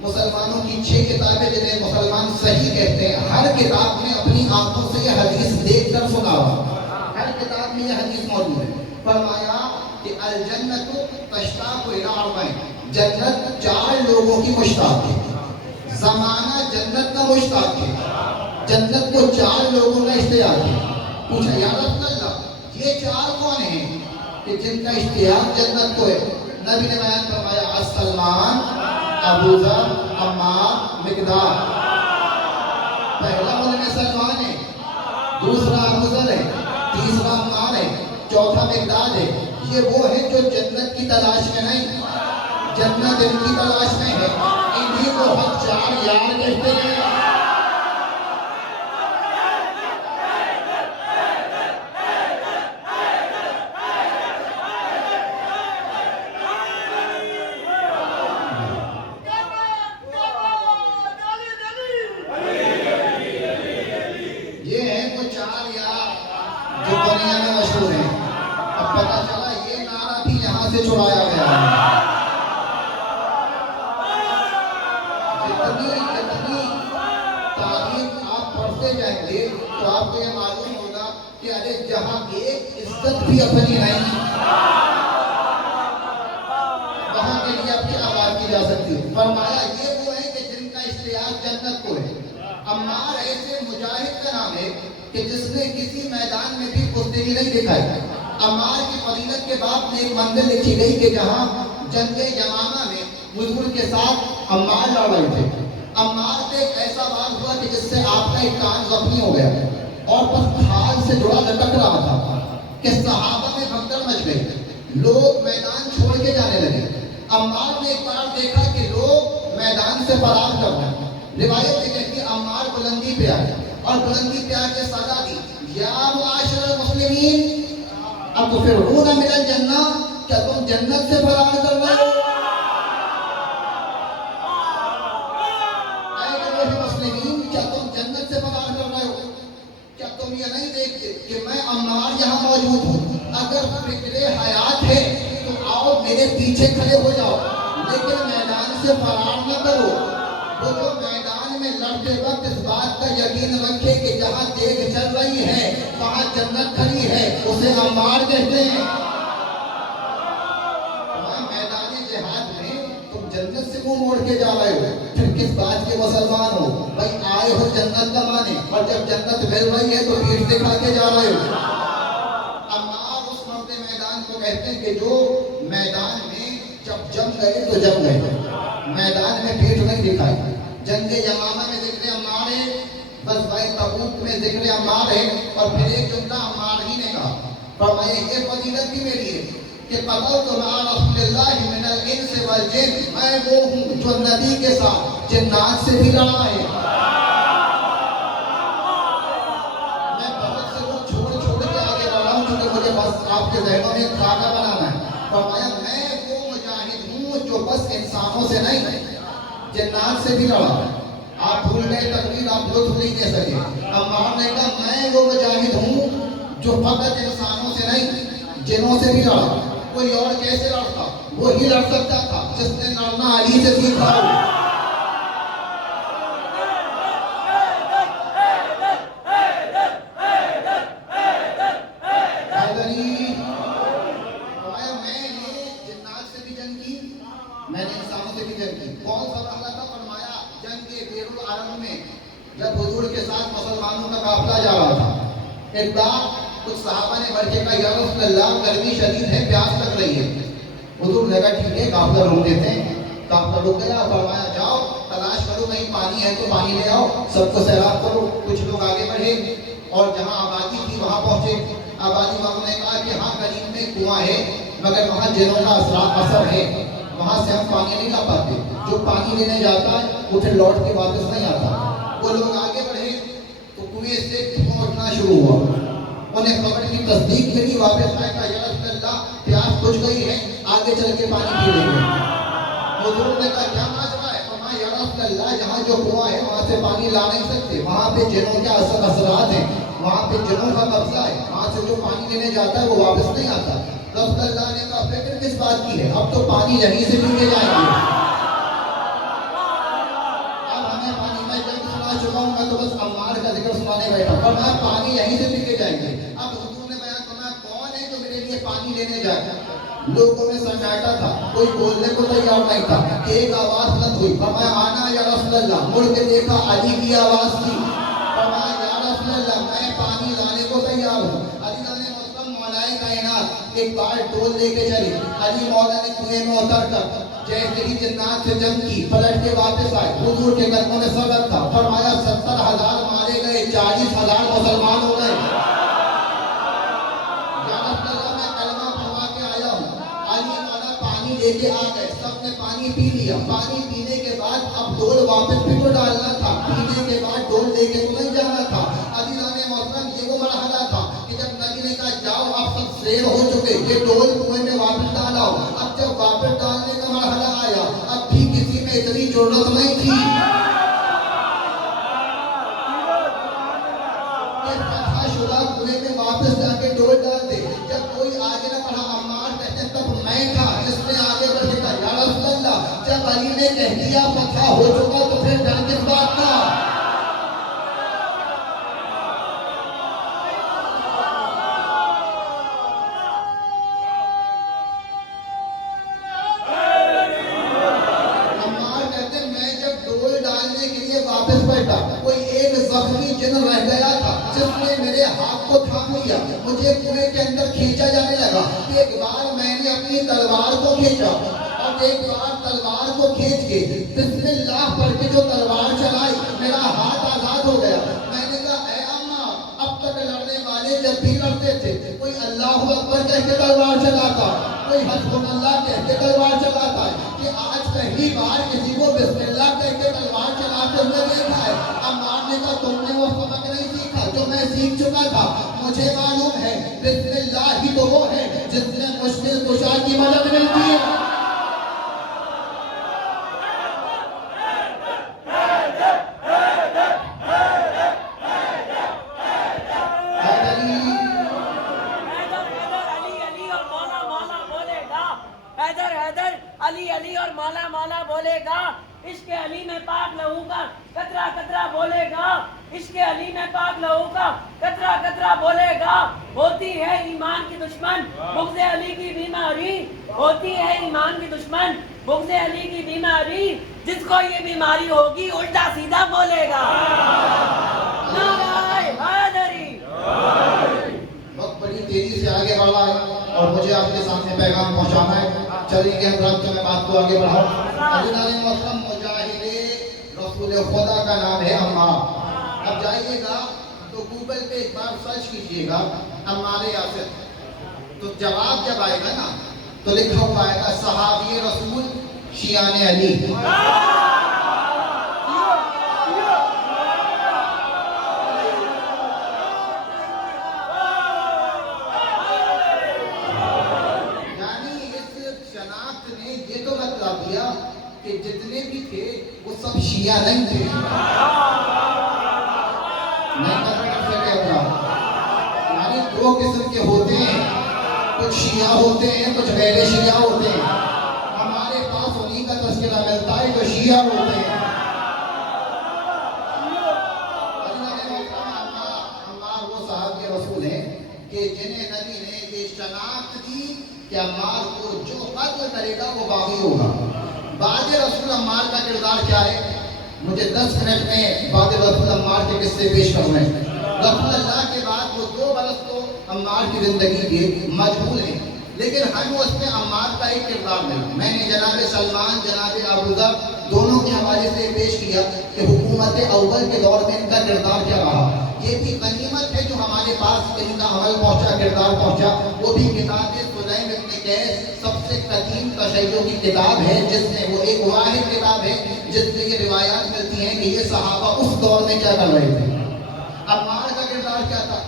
مسلمانوں کی 6 کتابیں جنہیں مسلمان صحیح کہتے ہیں، ہر کتاب میں اپنی آنکھوں سے یہ حدیث دیکھ کر سنا ہوا، ہر کتاب میں یہ حدیث موجود ہے۔ فرمایا کہ الجنت تشتاق الی اربعین، جنت 4 لوگوں کی مشتاق ہے۔ زمانہ جنت کا مشتاق ہے، جنت کو 4 لوگوں کا اشتیاق ہے۔ پوچھا یا رسول اللہ یہ 4 کون ہیں کہ جن کا اشتیاق جنت کو ہے؟ نبی نے بیان فرمایا سلمان، ابو ذر، عمار، مقداد۔ پہلا ان میں سلمان ہے، دوسرا ابو ذر ہے، تیسرا عمار ہے، چوتھا مقداد ہے۔ یہ وہ ہے جو جنت کی تلاش میں نہیں، جنت ان کی تلاش میں ہے، انہی کو ہم 4 یار کہتے ہیں۔ چھڑایا گیا ہے۔ جتنی تاریخ آپ پڑھتے جائیں گے تو آپ کو یہ معلوم ہوگا کہ ارے جہاں ایک عزت بھی اپنی نہیں، وہاں کے لیے اب کیا بات کی جا سکتی ہے۔ فرمایا یہ وہ ہے کہ جن کا اشتیاق جنت کو ہے۔ عمار ایسے مجاہد کا نام ہے کہ جس نے کسی میدان میں بھی کشتی نہیں دکھائی۔ عمار کی فضیلت کے بعد میں ایک منزل لکھی گئی کہ جہاں جنگ یمامہ میں حضور کے ساتھ عمار لڑ رہے تھے۔ عمار پہ ایک ایسا وار ہوا کہ جس سے آپ کا ایک کان زخمی ہو گیا اور بس کھال سے جڑا لٹک رہا تھا کہ صحابہ میں بھگدڑ مچ گئی، لوگ میدان چھوڑ کے جانے لگے۔ عمار نے ایک بار دیکھا کہ لوگ میدان سے فرار کر رہے ہیں۔ روایت یہ کہتی ہے عمار بلندی پہ آئے اور بلندی پہ آ کے صدا دی، یا معاشر المسلمین اب تو پھر رونا ملا جنہ، کیا تم جنت سے فرار کر رہے ہو؟ اے جنوبی مسلمین، کیا تم جنت سے فرار کر رہے ہو؟ کیا تم یہ نہیں دیکھتے کہ میں عمار یہاں موجود ہوں؟ اگر فکر حیات ہے تو آؤ میرے پیچھے کھڑے ہو جاؤ، لیکن میدان سے فرار نہ کرو۔ وہ جو میدان میں لڑتے وقت اس بات کا یقین رکھے کہ جہاں دیگ چل رہی ہے وہاں جنت کھڑی ہے، اسے عمار کہتے ہیں۔ میدان جہاد میں تم جنت سے منہ موڑ کے جا رہے ہو، پھر کس بات کے مسلمان ہو؟ بھائی آئے ہو جنت کا مانے، اور جب جنت مل رہی ہے تو پیٹھ دکھا کے جا رہے ہو۔ عمار اس مرد میدان کو کہتے ہیں کہ جو میدان میں جب جم گئے تو جم گئے، میدان میں پیٹھ نہیں دکھائی۔ جنگ یمامہ میں ذکر عمار ہے، غزوہ تبوک میں ذکر عمار ہے، اور پھر ایک جملہ عمار ہی نے کہا، فرمایا یہ فضیلت بھی میری ہے کہ قتلت مع رسول اللہ من الانس والجن، میں وہ ہوں جو نبی کے ساتھ جنات سے بھی لڑا ہے۔ میں بہت سے لوگ چھوڑ چھوڑ کے آگے بڑھا ہوں کیونکہ مجھے بس آپ کے ذہنوں میں ایک خاکہ بنانا ہے۔ فرمایا میں وہ مجاہد ہوں جو بس انسانوں سے نہیں جنات سے بھی لڑا۔ آپ بھول گئے تقریر، آپ لطف نہیں دے سکے۔ عمار نے کہا میں وہ مجاہد ہوں جو فقط انسانوں سے نہیں جنوں سے بھی لڑا۔ کوئی اور کیسے لڑتا؟ وہی لڑ سکتا تھا جس نے لڑنا علی سے سیکھا ہو۔ میں نے انسانوں سے بھی جنگ کی۔ کون سا مرحلہ تھا؟ فرمایا جنگ کے بیر العرب میں جب حضور کے ساتھ مسلمانوں کا قافلہ جا رہا تھا، ایک بار کچھ صحابہ نے بڑھ کے کہا یا رسول اللہ گرمی شدید ہے، پیاس لگ رہی ہے۔ حضور نے کہا ٹھیک ہے قافلہ روک دیتے ہیں۔ قافلہ رک گیا، فرمایا جاؤ تلاش کرو کہیں پانی ہے تو پانی لے آؤ، سب کو سیراب کرو۔ کچھ لوگ آگے بڑھے اور جہاں آبادی تھی وہاں پہنچے۔ آبادی والوں نے کہا کہ ہاں قریب میں کنواں ہے مگر وہاں جنوں کا اثر ہے، وہاں سے ہم پانی نہیں لا پاتے، جو پانی لینے جاتا ہے وہ پھر لوٹ کے واپس نہیں آتا۔ وہ لوگ آگے بڑھے تو کنویں سے دھواں اٹھنا شروع ہوا، انہیں خبر کی تصدیق ملی، واپس آئے کہا یا رسول اللہ پیاس بجھ گئی ہے، آگے چل کے پانی پی لیں گے۔ حضور نے کہا کیا ماجرا ہے؟ فرمایا یا رسول اللہ جہاں جو کنواں ہے وہاں سے پانی لا نہیں سکتے، وہاں پہ جنوں کے اثرات ہیں، وہاں پہ جنوں کا قبضہ ہے، وہاں سے جو پانی لینے جاتا ہے وہ واپس نہیں آتا۔ رسول اللہ نے کہا فکر کس بات کی ہے، اب تو پانی یہیں سے پی کے جائیں گے۔ نہیں بیٹھا، فرمایا پانی یہیں سے پی کے جائیں گے۔ اب حضور نے بیان فرمایا کون ہے جو میرے لیے پانی لینے جائے؟ لوگوں میں سناٹا تھا، کوئی بولنے کو تیار نہیں تھا کہ ایک آواز بلند ہوئی، فرمایا آنا یا رسول اللہ۔ مڑ کے دیکھا علی کی آواز تھی، فرمایا یا رسول اللہ میں پانی لانے کو تیار ہوں۔ علی نے مسلم مولائے کائنات ایک بار ڈول لے کے چلی، علی مولا نے کنویں میں اتر کر جیسے ہی جنات سے جنگ کی پلٹ کے واپس آئے، حضور کے قدموں میں سبق تھا، فرمایا 70,000 مارے گئے، 40,000 مسلمان ہو گئے۔ یا رسول اللہ میں کلمہ پڑھوا کے آیا ہوں۔ علی مولا پانی لے کے آ گئے، سب نے پانی پی لیا۔ پانی پینے کے بعد اب ڈول واپس بھی تو ڈالنا تھا، پینے کے بعد ڈول لے کے تو نہیں جانا تھا۔ علی محترم یہ وہ مرحلہ تھا کہ جب نبی نے کہا جاؤ اب سب سیر ہو چکے، یہ ڈول کنویں میں واپس ڈالاؤ۔ اب جب واپس ڈالنے کا مرحلہ آیا، اب بھی کسی میں اتنی ضرورت نہیں تھی کہ فتح شدہ کنویں میں واپس جا کے ڈول ڈال دے۔ جب کوئی آگے نہ بڑھا، عمار کہتے ہیں تب میں تھا جس نے آگے بڑھ کے کہا یا رسول اللہ جب علی نے کہہ دیا فتح ہو چکا تو پھر ڈر کس بات کا؟ کوئی ایک زخمی جن رہ گیا تھا جس نے میرے ہاتھ کو تھام لیا، مجھے کنویں کے اندر کھینچا جانے لگا۔ ایک بار میں نے اپنی تلوار کو کھینچا اور ایک بار تلوار کو کھینچ کے بسم اللہ پڑھ کے جو تلوار چلائی، میرا ہاتھ آزاد ہو گیا۔ میں نے کہا اے اماں، اب تک لڑنے والے جب بھی لڑتے تھے کوئی اللہ اکبر کہہ کے تلوار چلاتا، کوئی حسبنا اللہ کہہ کے تلوار چلاتا ہے، کہ آج پہلی بار کسی کو بسم اللہ کہہ کے تلوار چلاتے ہوئے دیکھا ہے۔ عمار نے کہا تم نے وہ سبق نہیں سیکھا جو میں سیکھ چکا تھا، مجھے معلوم ہے بسم اللہ ہی تو وہ ہے جس میں مشکل کشا کی مدد ملتی ہے۔ علی علی اور مولا مولا بولے گا، عشق علی میں پاک لہو کا قطرہ قطرہ بولے گا، عشق علی میں پاک لہو کا قطرہ قطرہ بولے گا۔ ہوتی ہے ایمان کی دشمن بغض علی کی بیماری، ہوتی ہے ایمان کی دشمن بغض علی کی بیماری، جس کو یہ بیماری ہوگی الٹا سیدھا بولے گا۔ نعرہ حیدری۔ وقت بڑی تیزی سے آگے بڑھ رہا ہے اور مجھے آپ کے سامنے پیغام پہنچانا ہے، چلیں گے حضرات میں بات کو آگے بڑھاؤں۔ عزیزان محترم، مجاہد رسول خدا کا نام ہے عمار۔ اب جائیے گا تو گوگل پہ ایک بار سرچ کیجئے گا عمار یاسر، تو جواب جب آئے گا نا تو لکھا ہوا آئے گا صحابی رسول شیعان علی۔ کہ جتنے بھی تھے وہ سب شیعہ نہیں تھے، یعنی دو قسم کے ہوتے ہیں، کچھ شیعہ ہوتے ہیں کچھ غیر شیعہ ہوتے ہیں۔ ہمارے پاس انہی کا تذکرہ ملتا ہے جو شیعہ ہوتے ہیں۔ عمار وہ صحابی رسول ہیں کہ جنہیں نبی نے یہ شناخت دی کہ عمار کو جو قتل کرے گا وہ باغی ہوگا۔ بعد رسول عمار کا کردار کیا ہے؟ مجھے 10 منٹ میں بعد رسول عمار کے قصے پیش کرنا ہے۔ رسول اللہ کے بعد وہ 2 برس تو عمار کی زندگی کے مجہول ہیں، لیکن ہمیں اس میں عمار کا ایک کردار ملا۔ میں نے جناب سلمان، جناب ابوذر دونوں کے حوالے سے پیش کیا کہ حکومت اول کے دور میں ان کا کردار کیا رہا۔ یہ بھی غنیمت ہے جو ہمارے پاس ان کا عمل پہنچا، کردار پہنچا۔ وہ بھی کتاب سلیم ابن قیس سب سے قدیم تشیع کی کتاب ہے، جس میں وہ ایک واحد کتاب ہے جس میں یہ روایات ملتی ہیں کہ یہ صحابہ اس دور میں کیا کر رہے تھے۔ عمار کا کردار کیا تھا؟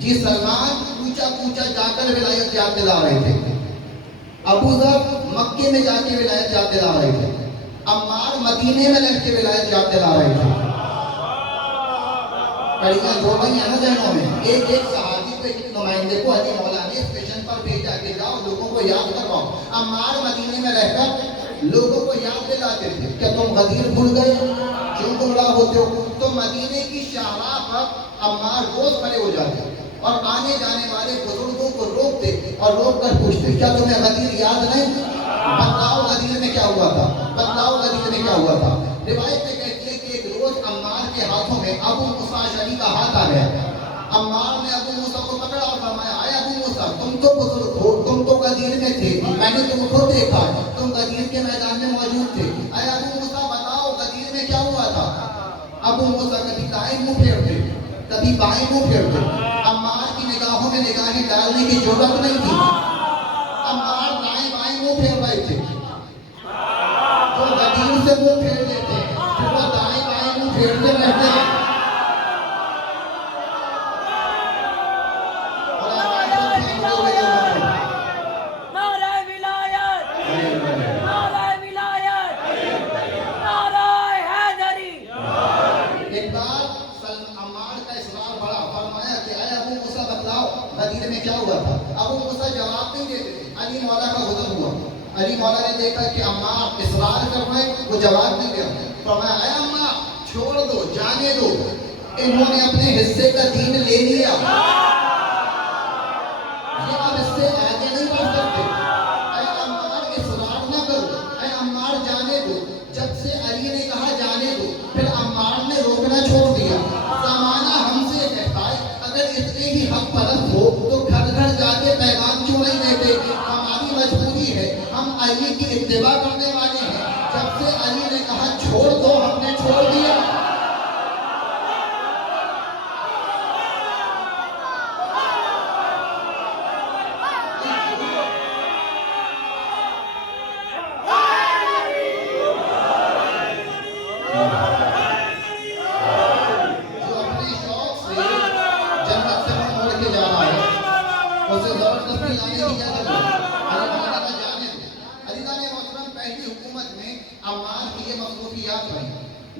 جی سلمان کوچا کوچا جا کر ولایت یاد دلا رہے تھے، ابوذر مکے میں جا کے ولایت یاد دلا رہے تھے، عمار مدینے میں رہ کے ولایت یاد دلا رہے تھے۔ کڑیاں جوڑ رہی ہیں نا ذہنوں میں۔ ایک ایک صحابی کو، ایک نمائندے کو علی مولا نے اسٹیشن پر بھیجا کہ جاؤ لوگوں کو یاد کرواؤ۔ عمار مدینے میں رہ کر لوگوں کو یاد دلاتے تھے کیا تم غدیر بھول گئے کیوں گمراہ ہوتے ہو. تو مدینے کی شاہراہ پر عمار روز کھڑے ہو جاتے اور آنے جانے والے بزرگوں کو روکتے اور روک کر پوچھتے کیا تمہیں غدیر یاد نہیں؟ بتلاؤ غدیر میں کیا ہوا تھا, بتلاؤ غدیر میں کیا ہوا تھا. روایت میں کہتی ہے کہ ایک روز عمار کے ہاتھوں میں ابو موسیٰ اشعری کا ہاتھ آ گیا. عمار نے ابو موسیٰ کو پکڑا اور فرمایا اے ابو موسیٰ تم تو بزرگ ہو, تم تو غدیر میں تھے, میں نے تم کو دیکھا, تم غدیر کے میدان میں موجود تھے. اے ابو موسیٰ بتاؤ غدیر میں کیا ہوا تھا؟ ابو موسیٰ کبھی دائیں منہ پھیرتے کبھی بائیں منہ پھیرتے. عمار کی نگاہوں میں نگاہیں ڈالنے کی ضرورت نہیں تھی. عمار دائیں بائیں منہ پھیر رہے تھے. جو غدیر سے منہ پھیر لیتے پھر وہ دائیں بائیں منہ پھیرتے رہتے ہیں. غدیر میں کیا ہوا تھا؟ ابو موسیٰ جواب نہیں دیتے تھے. علی مولا کا غضب ہوا. علی مولا نے دیکھا کہ عمار اصرار کر رہے ہیں, وہ جواب نہیں دے رہے. فرمایا اے عمار چھوڑ دو, جانے دو, انہوں نے اپنے حصے کا دین لے لیا, یہ اب اس سے آگے نہیں بڑھ سکتے. اے عمار اصرار نہ کرو, اے عمار جانے دو. جب سے علی نے کہا جانے دو پھر عمار نے روکنا چھوڑ دیا. زمانہ ہم سے کہتا ہے اگر اتنے ہی حق پرست ہو تو گھر گھر جا کے پیغام کیوں نہیں دیتے؟ ہماری مجبوری ہے, ہم علی کی اتباع کرنے والے ہیں. جب سے علی نے کہا چھوڑ دو ہم نے چھوڑ دیا.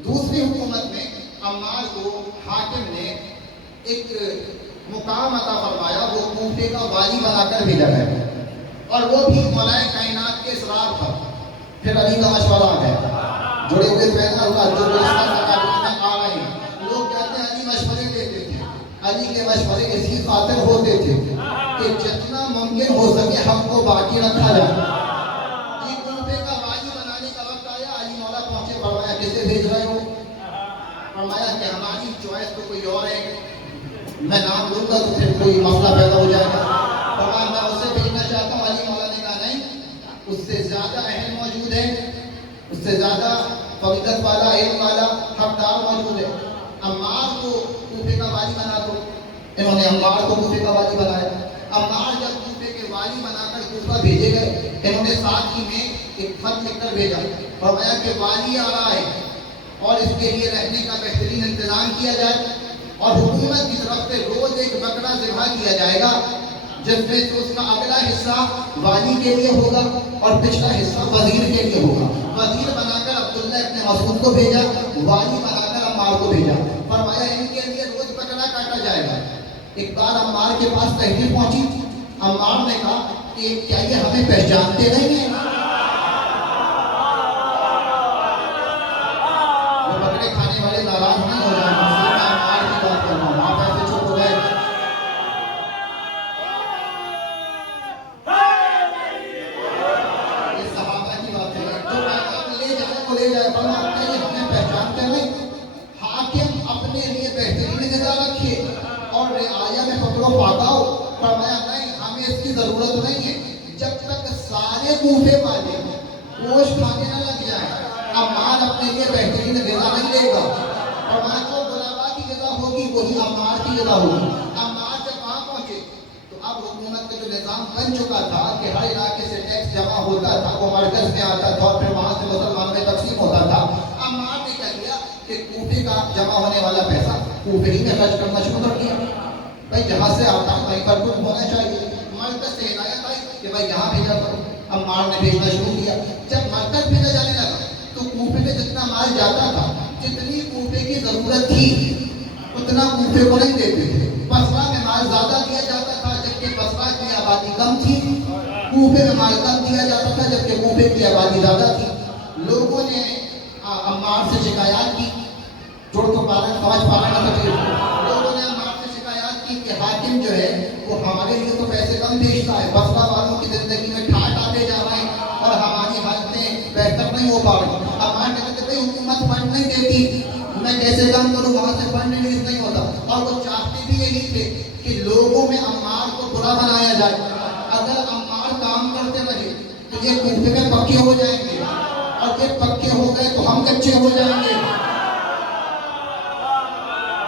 دوسری حکومت میں عمار کو حاکم نے ایک مقام عطا فرمایا, وہ کوفے کا والی بنا کر بھیجا گیا اور وہ بھی مولائے کائنات کے اصرار پر. پھر علی کا مشورہ آ گیا, جڑے ہوئے فیصلہ ہوا جو بلستان مقابلے میں آ رہے ہیں. لوگ کہتے ہیں علی مشورے دیتے تھے. علی کے مشورے اسی خاطر ہوتے تھے کہ جتنا ممکن ہو سکے ہم کو باقی رکھا جائے. کسے بھیج رہے ہو؟ فرمایا کہ ہماری چوائس تو کوئی اور ہے, میں نام لوں گا تو پھر کوئی مسئلہ پیدا ہو جائے گا. فرمایا میں اسے بھیجنا چاہتا ہوں. علی مولا نے کہا نہیں, اس سے زیادہ اہل موجود ہے, اس سے زیادہ فضیلت والا, علم والا, حقدار موجود ہے. عمار کو کوفے کا والی بنا دو. انہوں نے عمار کو کوفے کا والی بنایا. عمار جب کوفے کے والی بنا کر کوفہ بھیجے گئے, انہوں نے ساتھ ہی میں ایک خط لکھ کر بھیجا. فرمایا کہ والی آ رہا ہے اور اس کے لیے رہنے کا بہترین انتظام کیا جائے اور حکومت کی طرف سے روز ایک بکرا ذبح کیا جائے گا جس میں سے اس کا اگلا حصہ والی کے لیے ہوگا اور پچھلا حصہ وزیر کے لیے ہوگا. وزیر بنا کر عبداللہ ابن مسعود کو بھیجا, والی بنا کر عمار کو بھیجا. فرمایا ان کے لیے روز بکرا کاٹا جائے گا. ایک بار عمار کے پاس تحریر پہنچی. عمار نے کہا کہ کیا یہ ہمیں پہچانتے نہیں ہیں؟ وہ بکرے کھانے والے ناراض نہیں ہو جائیں. میں عمار کی بات کر رہا ہوں, آپ ایسے چپ ہو گئے. یہ صحابہ کی بات ہے, جو پیغام لے جائے وہ لے جائے. فرماتے ہیں ہمیں پہچانتے نہیں. حاکم اپنے لیے بہترین غذا رکھیے اور رعایا میں پکڑو پاکاؤ. فرمایا نہیں, ہمیں اس کی ضرورت نہیں ہے. جب تک سارے کوفے والے گوشت کھانے نہ لگ جائیں, عمار اپنے لیے بہترین غذا نہیں لے گا. فرمایا جو غلبا کی غذا ہوگی وہی عمار کی غذا ہوگی. عمار جب وہاں پہنچے تو اب حکومت کا جو نظام بن چکا تھا کہ ہر علاقے سے ٹیکس جمع ہوتا تھا, وہ مرکز میں آتا تھا اور پھر وہاں سے مسلمانوں میں تقسیم ہوتا تھا. عمار نے کیا کیا کہ کوفے کا جمع ہونے والا پیسہ کوفے ہی میں خرچ کرنا شروع کر دیا. بھائی جہاں سے آتا ہے وہیں پر کچھ ہونا چاہیے. مرکز سے ہدایت آئی کہ بھائی یہاں بھیجا کرو. عمار نے بھیجنا شروع کیا. جب مرکز بھیجا جانے لگا تو کوفے میں جتنا مال جاتا تھا, جتنی کوفے کی ضرورت تھی اتنا کوفے کو نہیں دیتے تھے. بصرہ میں مال زیادہ دیا جاتا تھا جبکہ بصرہ کی آبادی کم تھی. کوفے میں مال کم دیا جاتا تھا جبکہ کوفے کی آبادی زیادہ تھی. لوگوں نے عمار سے شکایات کی. جوڑ تو پا رہے سمجھ پا رہے ہیں. لوگوں نے عمار سے شکایات کی کہ حاکم جو ہے وہ ہمارے لیے تو پیسے کم بھیجتا ہے, بصرہ والوں کی زندگی میں ٹھاٹ آتے جا رہے ہیں اور ہماری حالتیں بہتر نہیں ہو پا رہی. عمار کہتے تھے حکومت فنڈ نہیں دیتی, میں کیسے کام کروں, وہاں سے فنڈ ریلیز نہیں ہوتا. اور وہ چاہتے بھی یہی تھے کہ لوگوں میں عمار کو برا بنایا جائے. اگر عمار کام کرتے رہے تو یہ کوفے میں پکے ہو جائیں گے, اور یہ پکے ہو گئے تو ہم کچے ہو جائیں گے.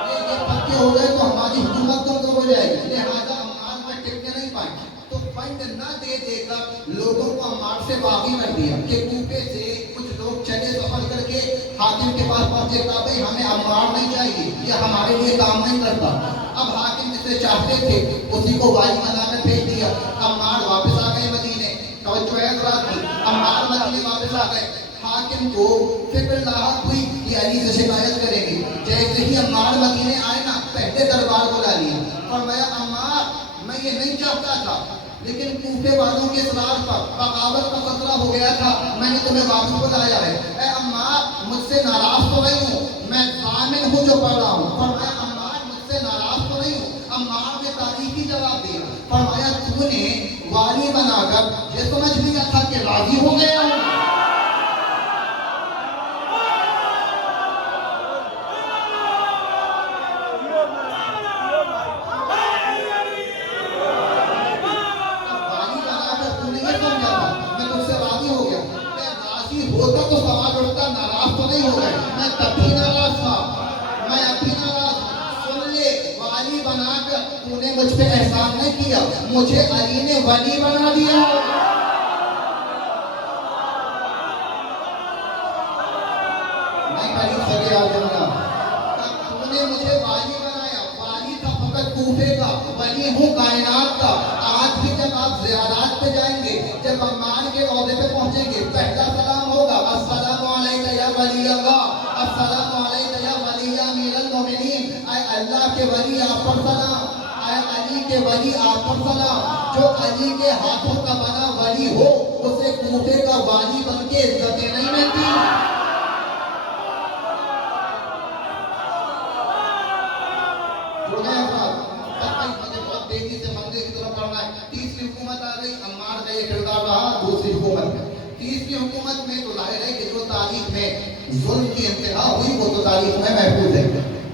یہ پکے ہو گئے تو ہماری حکومت کمزور ہو جائے گی. لہٰذا عمار میں ٹکنے نہیں پائیں. تو فنڈ نہ دے دے کر لوگوں کو عمار سے باغی کر دیا کہ کوفے سے کچھ لوگ چلے سفر کر کے حاکم کے پاس پہنچے, کہا بھائی ہمیں عمار نہیں چاہیے, یہ ہمارے لیے کام نہیں کرتا. اب حاکم جسے چاہتے تھے اسی کو والی بنا کر بھیج دیا. عمار واپس آ گئے مدینے. توجہ ہے حضرات کی, عمار مدینے واپس آ گئے. حاکم کو فکر لاحق ہوئی کہ علی سے شکایت کریں گے. جیسے ہی عمار مدینے آئے نا, پہلے دربار بلا لیا. فرمایا عمار میں یہ نہیں چاہتا تھا, لیکن کوفے والوں کے اصرار پر بغاوت کا خطرہ ہو گیا تھا, میں نے تمہیں واپس بلایا ہے. اے عمار مجھ سے ناراض تو نہیں ہوں, میں ضامن ہوں جو پڑھ رہا ہوں. فرمایا عمار مجھ سے ناراض تو نہیں ہوں. عمار نے تاریخی جواب دیا. فرمایا تو نے والی بنا کر یہ سمجھ لیا تھا کہ راضی ہو گیا ہوں. ہوتا تو سوال اٹھتا, ناراض تو نہیں ہو گئے. میں تب بھی ناراض تھا, میں اب بھی ناراض. سن لے, والی بنا کر تو نے مجھ پہ احسان نہیں کیا, مجھے علی نے ولی بنا دیا. نہیں قریب سے گیا جملہ, تو نے مجھے والی بنایا. والی تھا فقط کوفے کا, ولی ہوں کائنات کا. آج بھی جب آپ زیارات پہ جائیں گے, جب عمار کے عہدے پہ پہنچیں گے, پہلا سلام ہوگا السلام علیکم یا ولی اللہ, السلام علیکم یا ولی امیر المومنین. اے اللہ کے ولی آپ پر سلام, اے علی کے ولی آپ پر سلام. جو علی کے ہاتھوں کا بنا ولی ہو اسے کوفے کا والی بن کے عزتیں نہیں ملتی. بہت تیزی سے منزل کی طرف بڑھنا ہے. تیسری حکومت آ گئی, عمار کا یہ کردار رہا. دوسری حکومت میں, تیسری حکومت میں تو ظاہر ہے کہ جو تاریخ میں ظلم کی انتہا ہوئی وہ تو تاریخ میں محفوظ ہے.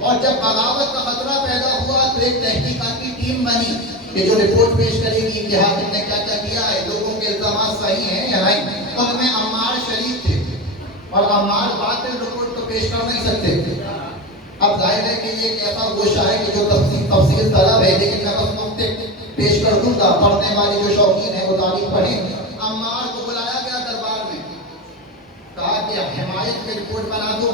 اور جب بغاوت کا خطرہ پیدا ہوا تو ایک تحقیقاتی ٹیم بنی کہ جو رپورٹ پیش کرے گی کہ حاکم نے کیا کیا کیا ہے, لوگوں کے الزامات صحیح ہیں یا نہیں. ان میں عمار شریف تھے, اور عمار باطل رپورٹ تو پیش کر نہیں سکتے. اب ظاہر ہے کہ یہ ایک ایسا گوشہ ہے کہ جو تفصیل طلب ہے, لیکن میں بس نقطے پیش کر دوں گا. پڑھنے والی جو شوقین ہے وہ تاریخ پڑھیں. عمار کو بلایا گیا دربار میں, کہا کہ حمایت میں رپورٹ بنا دو,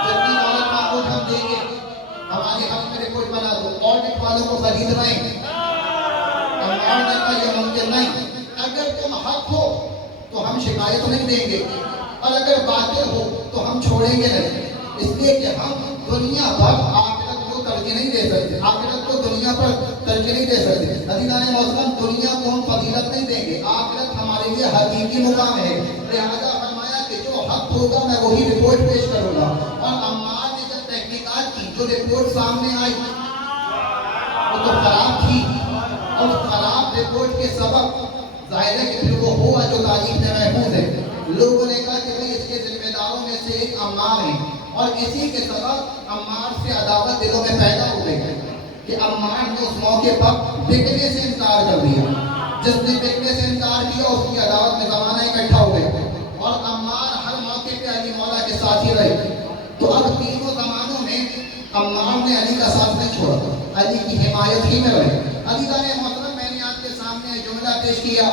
جتنی دولت مانگو ہم دیں گے, ہمارے حق میں رپورٹ بنا دو. آڈٹ والوں کو خرید رہے ہیں. عمار نے کہا یہ ممکن نہیں, اگر تم حق ہو تو ہم شکایت نہیں دیں گے, اور اگر باطل ہو تو ہم چھوڑیں گے نہیں. اس لیے کہ ہم دنیا پر آخرت کو ترجیح نہیں دے سکتے, آخرت کو دنیا پر ترجیح نہیں دے سکتے. عزیزان محترم, دنیا کو ہم فضیلت نہیں دیں گے, آخرت ہمارے لیے حقیقی مقام ہے. لہذا فرمایا کہ جو حق ہوگا میں وہی رپورٹ پیش کروں گا. اور عمار نے جب تحقیقات کی, جو رپورٹ سامنے آئی وہ تو خراب تھی, اور خراب رپورٹ کے سبب ظاہر ہے کہ پھر وہ ہوا جو تاریخ میں محفوظ ہے. لوگوں نے کہا کہ بھئی اس کے ذمہ داروں میں سے ایک عمار ہے, اور اسی کے سبب عمار سے عداوت دلوں میں پیدا ہو گئی کہ عمار نے اس موقع پر بکنے سے انکار کر دیا. جس نے بکنے سے انکار کیا اس کی عداوت میں زمانہ اکٹھا ہو گیا, اور عمار ہر موقع پہ علی مولا کے ساتھ ہی رہے. تو اب تینوں زمانوں میں عمار نے علی کا ساتھ نہیں چھوڑا, علی کی حمایت ہی میں رہے. عزیزان محترم, میں نے آپ کے سامنے جملہ پیش کیا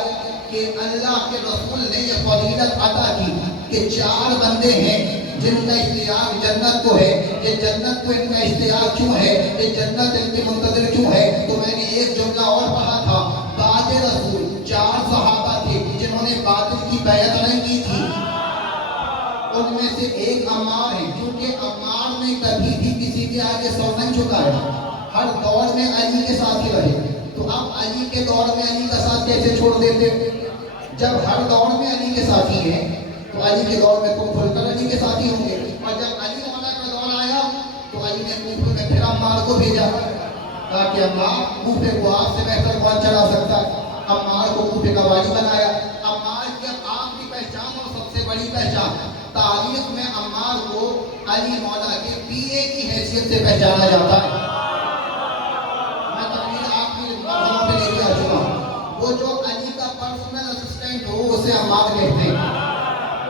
کہ اللہ کے رسول نے یہ فضیلت عطا کی کہ 4 بندے ہیں جن کا اشتیاق جنت کو ہے. یہ جنت کو ان کا اشتیاق کیوں ہے, یہ جنت ان کی منتظر کیوں ہے؟ تو میں نے ایک جملہ اور پڑھا تھا, بعد رسول 4 صحابہ تھے جنہوں نے باطل کی بیعت نہیں کی تھی. ان میں سے ایک عمار ہے, کیونکہ عمار نے کبھی بھی کسی کے آگے سر نہیں جھکایا. ہر دور میں علی کے ساتھ ہی رہے، تو اب علی کے دور میں علی کا ساتھ کیسے چھوڑ دیتے؟ جب ہر دور میں علی کے ساتھی ہیں تو علی کے دور میں تم کھل کر علی کے ساتھی ہوں گے، اور جب علی مولا کا دور آیا تو علی نے کوفہ میں پھر عمار کو بھیجا تاکہ عمار کوفے کو آپ سے بہتر کون چلا سکتا ہے، عمار کو کوفے کا والی بنایا۔ عمار کی اب آپ کی پہچان اور سب سے بڑی پہچان، تاریخ میں عمار کو علی مولا کے پی اے کی حیثیت سے پہچانا جاتا ہے۔ میں تقریر آپ کی مرحبا پہ لے کے آ چکا ہوں، وہ جو علی کا پرسنل اسسٹنٹ ہو اسے عمار کہتے ہیں،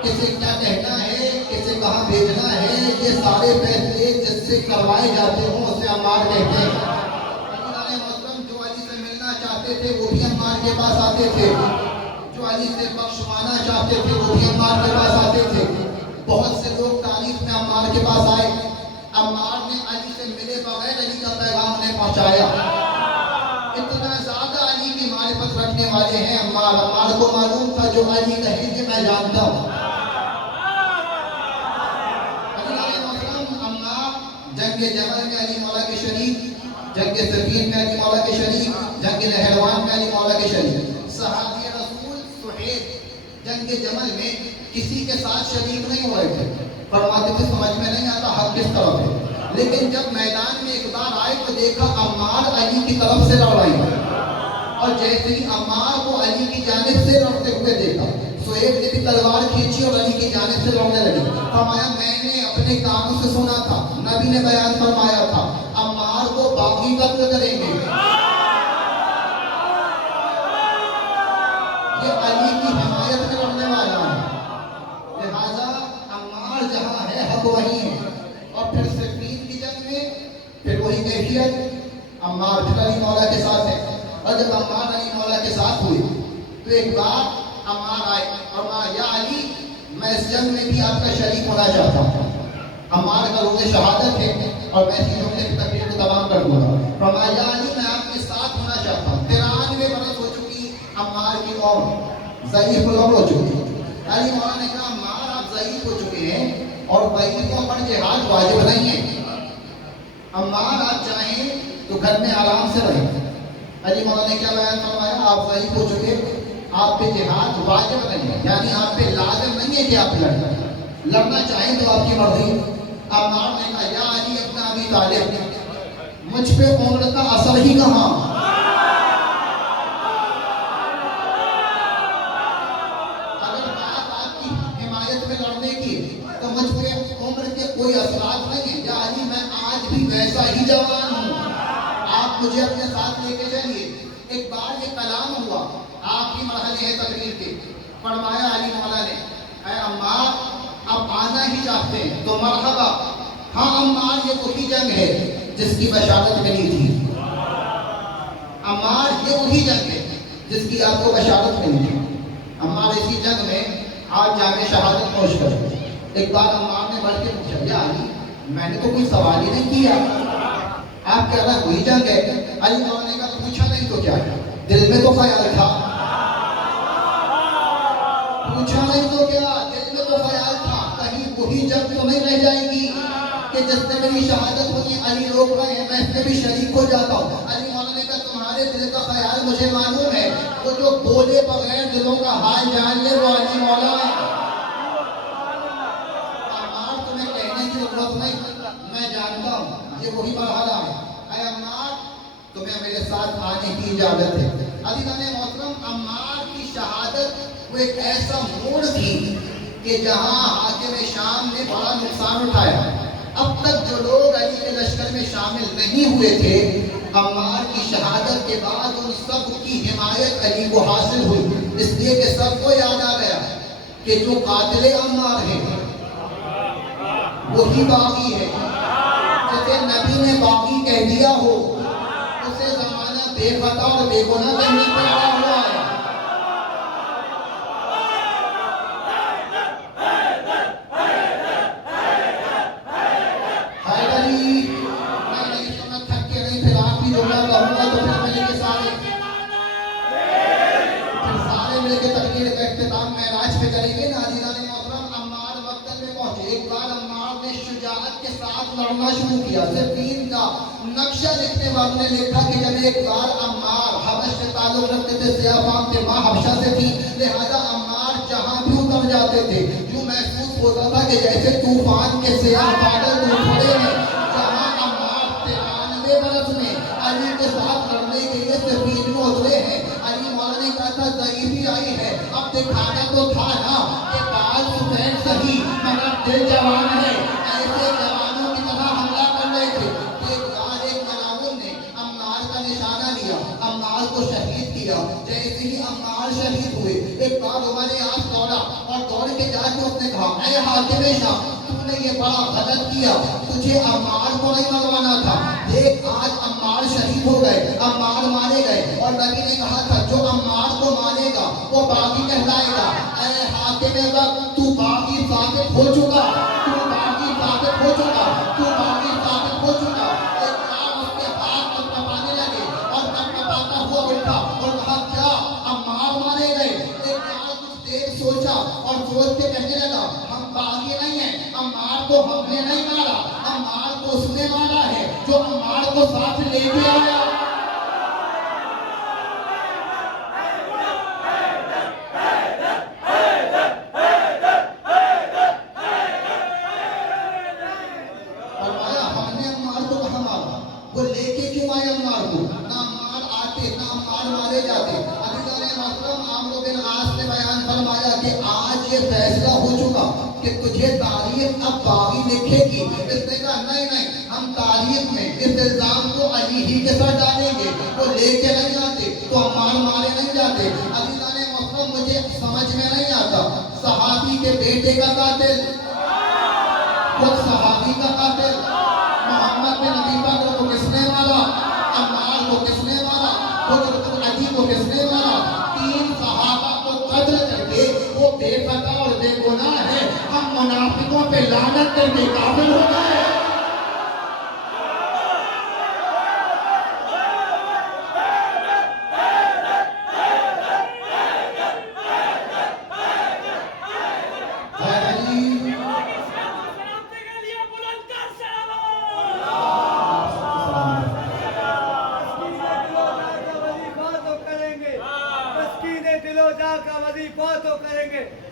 کسے کیا کہنا ہے، کسے کہاں بھیجنا ہے، یہ سارے فیصلے جس سے کروائے جاتے ہوں اسے عمار کہتے ہیں۔ جو علی سے ملنا چاہتے تھے وہ بھی عمار کے پاس آتے تھے، جو علی سے بخشوانا چاہتے تھے وہ بھی عمار کے پاس آتے تھے۔ بہت سے لوگ تاریخ میں عمار کے پاس آئے، عمار نے علی سے ملے بغیر علی کا پیغام انہیں پہنچایا۔ اتنا زیادہ علی کی معرفت رکھنے والے ہیں عمار، عمار کو معلوم تھا جو علی کہے کہ میں جانتا ہوں۔ عمار جنگ جمل میں علی مولا کے شریک، جنگ صفین میں علی مولا کے شریک، جنگ نہروان میں علی مولا کے شریک۔ صحابی رسول سہیل جنگ جمل میں کسی کے ساتھ شریک نہیں ہوئے تھے، فرماتے تھے سمجھ میں نہیں آتا حق کس طرف ہے، لیکن جب میدان میں ایک بار آئے تو دیکھا عمار علی کی طرف سے لڑ رہے ہیں، اور جیسے ہی عمار کو علی کی جانب سے لڑتے ہوئے دیکھا، سہیل نے بھی تلوار کھینچی اور علی کی جانب سے لڑنے لگی۔ فرمایا میں نے اپنے کانوں سے سنا تھا، نبی نے بیان فرمایا تھا عمار کو باغی قتل کریں گے، یہ علی کی حمایت میں لڑنے والا ہے، لہذا عمار جہاں ہے حق وہی ہے۔ اور پھر صفین کی جنگ میں پھر وہی کیفیت، عمار پھر علی مولا کے ساتھ ہے، اور جب عمار علی مولا کے ساتھ ہوئے تو ایک بار عمار آئے اور کہا یا علی میں اس جنگ میں بھی آپ کا شریک ہونا چاہتا ہوں۔ عمار کا روز شہادت ہے اور میں اسی جملے کی تقریر کو تمام کر دوں گا۔ فرمایا یا علی میں آپ کے ساتھ ہونا چاہتا ہوں۔ 93 برس ہو چکی عمار کی عمر، ضعیف العمر ہو چکی۔ علی مولا نے کہا عمار آپ ضعیف ہو چکے ہیں اور ضعیفوں پر جہاد واجب نہیں ہے، عمار آپ چاہیں تو گھر میں آرام سے رہیں۔ علی مولا نے کیا بیان فرمایا؟ آپ ضعیف ہو چکے، آپ پہ جہاد واجب نہیں ہے، یعنی آپ پہ لازم نہیں ہے کہ آپ لڑنا چاہیں تو آپ کی مرضی۔ عمار نے کہا یا علی ابن ابی طالب مجھ پہ عمر کا اثر ہی کہاں، اگر بات آپ کی حمایت میں لڑنے کی تو مجھ پہ عمر کے کوئی اثرات نہیں ہیں، یا علی میں آج بھی ویسا ہی جوان ہوں، آپ مجھے اپنے ساتھ لے کے چلیے۔ ایک بار یہ کلام ہوا، آخری مرحلے ہیں تقریر کے، فرمایا علی مولا نے اے عمار اب آنا ہی چاہتے ہیں تو مرحبا، ہاں عمار یہ وہی جنگ ہے جس کی بشارت ملی تھی، عمار یہ وہی جنگ ہے جس کی آپ کو بشارت ملی تھی، عمار اسی جنگ میں آج جامع شہادت نوش کر۔ ایک بار عمار نے بڑھ کے پوچھا یا علی میں نے تو کوئی سوال ہی نہیں کیا، آپ کہہ رہا وہی جنگ ہے۔ علی مولا نے کہا پوچھا نہیں تو کیا، دل میں تو خیال تھا، پوچھا نہیں تو کیا، دل میں تو خیال تھا کہیں وہی جنگ تو نہیں رہ جائے گی کہ جس سے میری شہادت ہوئی علی روک رہے ہیں میں اس میں بھی شریک ہو جاتا ہوں۔ علی مولا نے کہا تمہارے دل کا خیال مجھے معلوم ہے، وہ جو بولے بغیر دلوں کا حال جان لے وہ علی مولا ہے، عمار تمہیں کہنے کی ضرورت نہیں، میں جانتا ہوں یہ وہی مرحلہ ہے۔ اے عمار تمہیں میرے ساتھ آنے کی اجازت ہے۔ عزیزان محترم عمار کی شہادت وہ ایک ایسا موڑ تھی کہ جہاں حاکم شام نے بڑا نقصان اٹھایا۔ اب تک جو لوگ علی کے لشکر میں شامل نہیں ہوئے تھے، عمار کی شہادت کے بعد ان سب کی حمایت علی کو حاصل ہوئی، اس لیے کہ سب کو یاد آ گیا کہ جو قاتل عمار ہے وہی باغی ہے، جسے نبی نے باغی کہہ دیا ہو اسے زمانہ بے خطا اور بے گناہ کہنے پہ آیا ہوا ہے۔ لڑنا شروع کیا، صفین کا نقشہ لکھنے والوں نے لکھا کہ جب ایک بار عمار حبش سے تعلق رکھتے تھے، سیاہ فام تھے، ماں حبشہ سے تھی، لہذا عمار جہاں بھی اتر جاتے تھے یوں محسوس ہوتا تھا کہ جیسے طوفان کے سیاہ بادل ٹوٹ پڑے ہیں۔ جہاں عمار 93 برس میں علی کے ساتھ لڑنے کے لیے سفید میں اترے ہیں، علی مولا نے کہا تھا ضعیفی آئی ہے، اب دکھانا تو تھا نا کہ بال سفید صحیح مگر دل جوان ہے۔ ایسے جوانوں کی طرح حملہ کر رہے تھے کہ ایک ملعون نے عمار کا نشانہ لیا، عمار کو شہید کیا۔ جیسے ہی عمار شہید ہوئے، ایک بار عمر نے آج دوڑا اور دوڑ کے جا کے اس نے کہا، اے حاکم شام، تم نے یہ بڑا غلط کیا، تجھے عمار کو نہیں مروانا تھا۔ دیکھ آج عمار شہید ہو گئے، عمار مارے گئے، اور نبی نے کہا تھا جو عمار کو مارے گا وہ باغی کہلائے گا۔ اے حاکم وقت، تو باغی ثابت ہو چکا، تو باغی ثابت ہو چکا، تو باغی ثابت ہو چکا۔ ایک کام اس کے ہاتھ پر کپانے لگے اور کپاتا ہوا اٹھا اور کہا کیا عمار مارے گئے؟ ایک کام کچھ دیر سوچا اور سوچ کے کہنے لگا ہم باغی نہیں ہیں، عمار کو ہم نے نہیں مارا، عمار کو اس نے مارا ہے جو عمار کو ساتھ لے کے آیا۔ فرمایا ہم نے عمار کو کہاں مارا، وہ لے کے کیوں آئے عمار کو؟ نہ عمار آتے نہ عمار مارے جاتے۔ عزیزان محترم، عمرو بن عاص نے بیان فرمایا کہ آج یہ فیصلہ ہو چکا کہ تجھے تاریخ اب باغی لکھے گی۔ اس نے کہا نہیں نہیں، ہم تاریخ میں اس الزام کو علی ہی کے ساتھ ڈالیں گے، وہ لے کے نہیں آتے تو عمار مارے نہیں جاتے۔ عزیزان محترم، مجھے سمجھ میں نہیں آتا صحابی کے بیٹے کا قاتل، خود صحابی کا قاتل محمد بن ابی بکر کو کس نے مارا؟ عمار کو کس نے مارا؟ خود علی کو کس نے مارا؟ 3 صحابہ کو قتل کر کے وہ بے خطا اور بے گناہ ہے، ہم منافقوں پہ لعنت کر کے کافر ہو گئے۔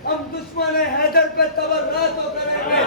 ہم دشمن حیدر پہ تبرات کریں گے،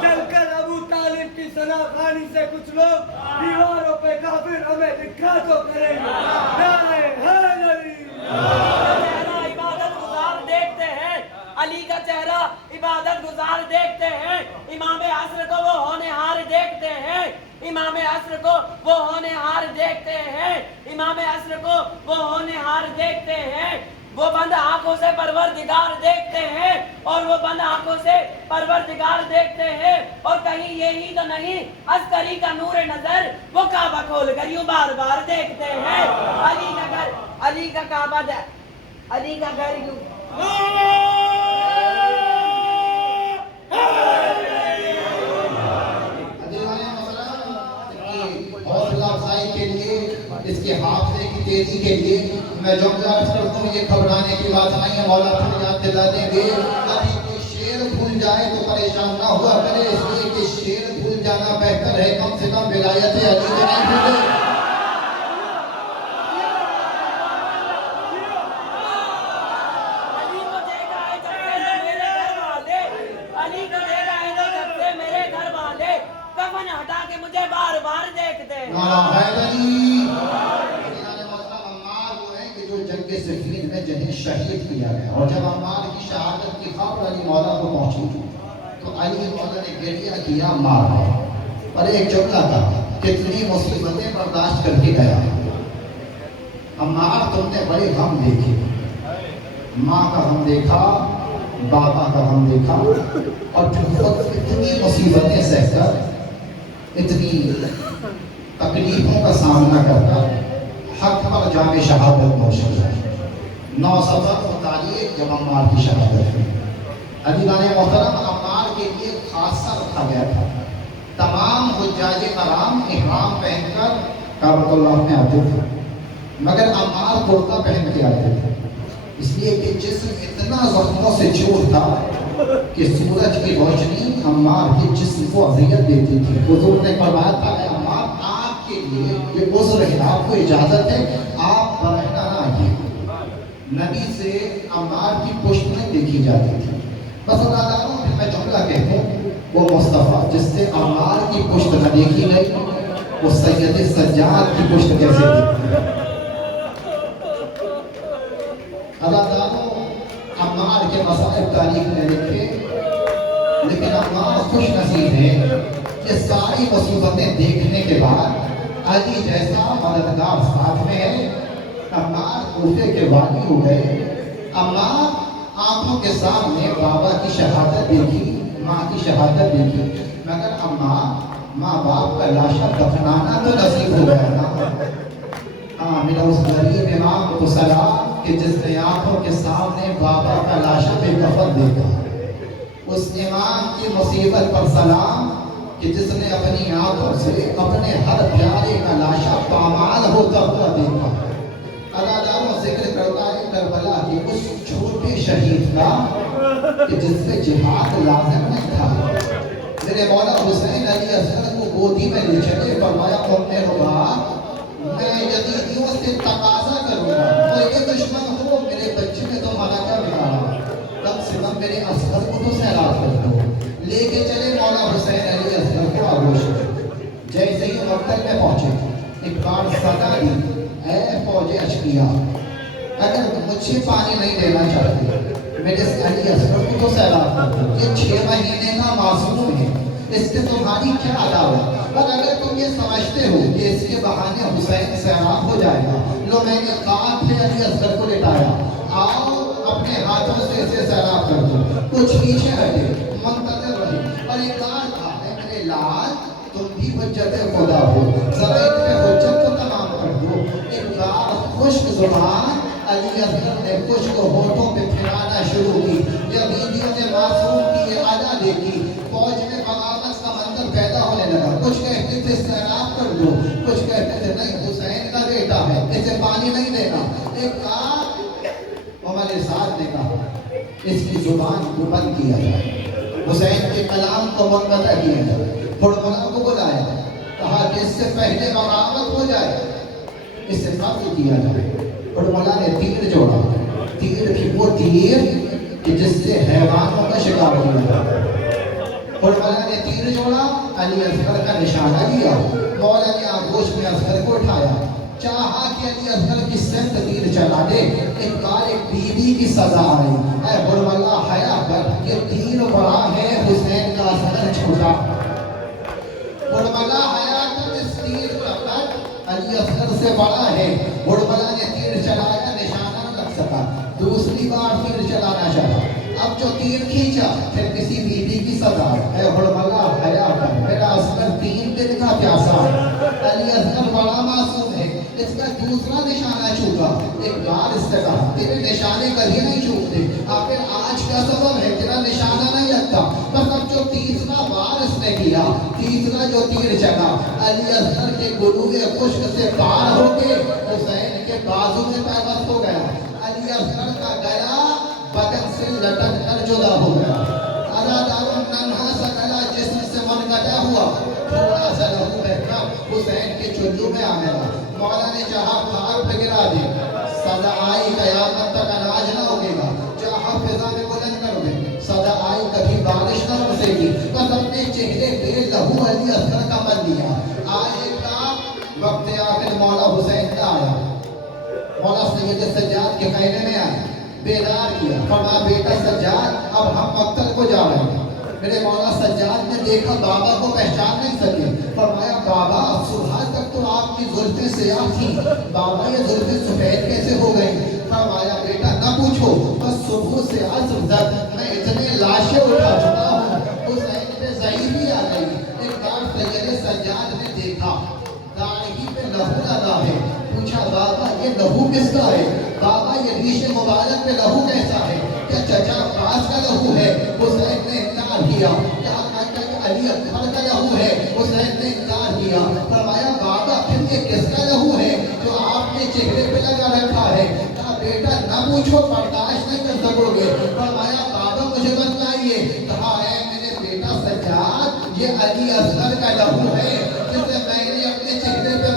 چل کر ابو طالب کی سناخانی سے کچھ لوگ دیواروں پہ کافر ہمیں لکھا تو کریں گے۔ نعرہ حیدری! چہرہ عبادت گزار دیکھتے ہیں، علی کا چہرہ عبادت گزار دیکھتے ہیں، امام عصر کو وہ ہونہار دیکھتے ہیں، امام عصر کو وہ ہونہار دیکھتے ہیں، امام عصر کو وہ ہونہار دیکھتے ہیں۔ وہ بند آنکھوں سے پروردگار دیکھتے ہیں اور وہ بند آنکھوں سے پروردگار دیکھتے ہیں، اور کہیں یہی تو نہیں عسکری کا نور نظر وہ کعبہ کھول کر یوں بار بار دیکھتے ہیں۔ علی کا گھر، علی کا کعبہ، علی کا گھر یوں۔ حوصلہ افزائی کے لیے، اس کے حافظے کی تیزی کے لیے میں جملہ عرض کرتا ہوں، یہ گھبرانے کی بات نہیں ہے، مولا اپنی یاد دلا دیں گے۔ ابھی کوئی شعر بھول جائے تو پریشان نہ ہوا کرے، اس لیے کہ شعر بھول جانا بہتر ہے، کم سے کم ولایت علی کو نہیں بھولے۔ علی کو دیکھا ہے جب سے میرے گھر والے، علی کو دیکھا ہے تو جب سے میرے گھر والے کفن ہٹا کے مجھے بار بار دیکھتے ہیں۔ نعرہ حیدری! عمار وہ ہیں کہ جو جنگ صفین میں جنہیں شہید کیا گیا، اور جب عمار کی شہادت کی خبر علی مولا کو پہنچی تو علی مولا نے گریہ کیا، مار اور ایک جملہ کہا، کتنی مصیبتیں برداشت کر کے گیا عمار، تم نے بڑے غم دیکھے، ماں کا غم دیکھا، بابا کا غم دیکھا، اور پھر خود اتنی مصیبتیں سہ کر، اتنی تکلیفوں کا سامنا کرتا حق پر جام شہادت موصول ہے۔ 9 صفر و تاریخ جب عمار کی شہادت ہوئی، عزیزان محترم، عمار کے لیے خاصہ رکھا گیا تھا۔ تمام حجاج کرام احرام پہن کر کعبۃ اللہ میں آتے تھے، مگر عمار کرتا پہن کے آتے تھے، اس لیے کہ جسم اتنا زخموں سے چور تھا کہ سورج کی روشنی عمار کے جسم کو اذیت دیتی تھی۔ حضور نے فرمایا تھا، اے عمار، آنکھ کے لیے یہ عذر ہے، آپ کو اجازت ہے، آپ برہنہ نہ آئیے۔ نبی سے عمار کی پشت نہیں دیکھی جاتی تھی۔ بس اللہ تعالیٰ پھر میں جملہ کہتا ہوں، وہ مصطفیٰ جس سے عمار کی پشت نہ دیکھی گئی، وہ سید سجاد کی پشت کیسے دیکھی گئی؟ اللہ تعالیٰ عمار کے مصائب تاریخ میں لکھے، لیکن عمار خوش نصیب ہے کہ ساری مصیبتیں دیکھنے کے بعد علی جیسا مددگار ساتھ میں ہے۔ عمار کوفے کے والی ہو گئے۔ عمار آنکھوں کے سامنے بابا کی شہادت دیکھی، ماں کی شہادت دیکھی، مگر عمار ماں باپ کا لاشا دفنانا تو نصیب ہو گیا نا۔ ہاں، میرا اس غریب امام کو سلام کہ جس نے آنکھوں کے سامنے بابا کا لاشا بے کفن دیکھا۔ اس امام کی مصیبت پر سلام کہ جس نے اپنی آنکھوں سے اپنے ہر پیارے کا لاشا پامال ہوتا ہوا دیکھا۔ اللہ تعالیٰ ذکر کرتا ہے کربلا کے اس چھوٹے شہید کا کہ جس سے جہاد لازم نہیں تھا۔ میرے مولا حسین علی اصغر کو گودی میں لے چلے، فرمایا میں یزیدیوں سے تقاضا کروں گا، میرے دشمن ہو، میرے بچے میں تو ملکہ بنا، کم سے کم میرے اصغر کو تو سیراب کر دو۔ لے کے چلے مولا حسین علی اصغر کو آگوش میں۔ جیسے ہی مقتل میں پہنچے، ایک بار صدا دی، اے فوج اشقیا، اگر مجھے پانی نہیں دینا چاہتے، میرے علی اصغر کو تو سیراب کر دو، یہ 6 مہینے کا معصوم ہے، اس سے تمہاری کیا عداوت؟ اور اگر تم یہ سمجھتے ہو کہ اس کے بہانے حسین سیراب ہو جائے گا، لو میں نے کہا تھے علی اصغر کو لٹایا، آؤ اپنے ہاتھوں سے اسے سیراب کر دو۔ کچھ پیچھے ہٹے، منتظر رہے، اور ایک لال تھا، اے میرے لال تم بھی حجت خدا ہو، ذرا ان پہ حجت کو تمام کر دو۔ ایک بار خشک زبان علی اصغر نے خشک ہونٹوں پہ پھرانا شروع کی۔ یزیدیوں نے معصوم کی یہ ادا دیکھی، فوج میں بغاوت کا منظر پیدا ہونے لگا۔ کچھ کہتے تھے سیراب کر دو، کچھ کہتے تھے نہیں حسین کا بیٹا ہے، اسے پانی نہیں دینا۔ ایک کہا عمر سعد نے کہا اس کی زبان کو بند کیا جائے، حسین کے کلام کو منقطع کیا جائے۔ حرملا کو بلایا، کہا کہ اس سے پہلے بغاوت ہو جائے، اس سے قتل کیا جائے۔ حرملا نے تیر جوڑا، تیر بھی وہ تیر کہ جس سے حیوانوں کا شکار کیا جائے۔ حرملا نے تیر جوڑا، علی اصغر کا نشانہ لیا، مولا نے آغوش میں اصغر کو اٹھایا، چاہا کہ علی اصغر کی سمت تیر چلا دے۔ ایک بار ایک بیوی کی سزا آئی، اے حرملا حیا کر، یہ تیر بڑا ہے حسین کا اصغر چھوٹا۔ حرملا حیا کر، اس تیر کا قد علی اصغر سے بڑا ہے۔ حرملا نے تیر چلایا، نشانہ نہ لگ سکا، دوسری بار تیر چلانا چاہا، اب جو تیر کھینچا پھر کسی بیوی کی سزا، اے حرملا حیا کر، میرا اصغر 3 دن کا پیاسا ہے، علی اصغر بڑا معصوم ہے، اس کا دوسرا نشانہ چوکا۔ ایک بار اس سے کہا تیرے نشانے کبھی نہیں چوکتے، آخر آج کا سبب ہے تیرا نشانہ نہیں لگتا۔ بس اب جو تیسرا بار اس نے کیا، تیسرا جو تیر چلا، علی اصغر کے گلوئے خشک سے پار ہو کے حسین کے بازو میں پیوست ہو گیا۔ علی اصغر کا گلا بدن سے لٹک کر جدا ہو گیا۔ اداداروں ننھا سا گلا جسم سے منقطع ہوا، تھوڑا سا لہو بہتا حسین کے چلو میں آ گیا۔ مولا نے چاہا خاک پہ گرا دے، سزا آئی قیامت تک اناج نہ اگے گا، چاہا فضا میں بلند کر دے، سزا آئی کبھی بارش نہ برسے گی، بس اپنے چہرے پہ لہو علی اصغر کا مل لیا۔ آئے کا وقت آخر مولا حسین کا آیا، مولا سید سجاد کے خیمے میں آیا، بیدار کیا، فرمایا بیٹا سجاد اب ہم مقتل کو جا رہے ہیں۔ میرے مولا سجاد نے دیکھا بابا کو پہچان نہیں سکے، فرمایا بابا صبح تک تو آپ کی زلفیں سیاہ تھیں، بابا یہ زلفیں سفید کیسے ہو گئی؟ فرمایا بیٹا نہ پوچھو، بس صبح سے عصر تک میں اتنے لاشیں اٹھا چکا ہوں، حسین پہ ضعیفی آ گئی۔ ایک بار سید سجاد نے دیکھا داڑھی پہ لہو لگا ہے، پوچھا بابا یہ لہو کس کا ہے؟ بابا یہ ریش مبارک پہ لہو کیسا ہے؟ کیا چچا عباس کا لہو ہے؟ حسین نے انکار کیا۔ کیا علی اکبر کا لہو ہے؟ حسین نے انکار کیا۔ فرمایا بابا پھر یہ کس کا لہو ہے جو آپ نے چہرے پہ لگا رکھا ہے؟ کہا بیٹا نہ پوچھو، برداشت نہیں کر سکو گے۔ فرمایا بابا مجھے بتلائیے۔ کہا اے میرے بیٹا سجاد یہ علی اصغر کا لہو ہے جسے میں نے اپنے چہرے پہ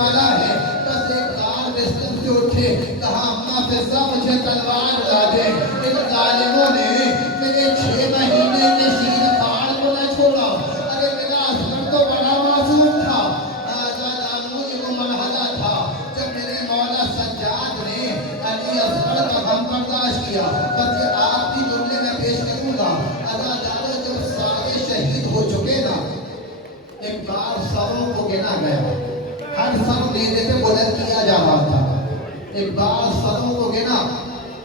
تلوار اڑا دے. ان ظالموں نے میرے 6 مہینے کے شیر پھاڑ کو نہ چھوڑا. ارے میرا اصغر تو بڑا معصوم تھا. آزادانوں یہ وہ مرحلہ تھا جب میرے مولا سجاد نے علی اصغر کا غم برداشت کیا. بس یہ آخری جملے میں پیش کروں گا. آزادانوں جب سارے شہید ہو چکے نا، ایک بار سروں کو گنا گیا. ہر سر نیزے پہ بلند کیا جا رہا تھا. ایک بار سروں کو گنا،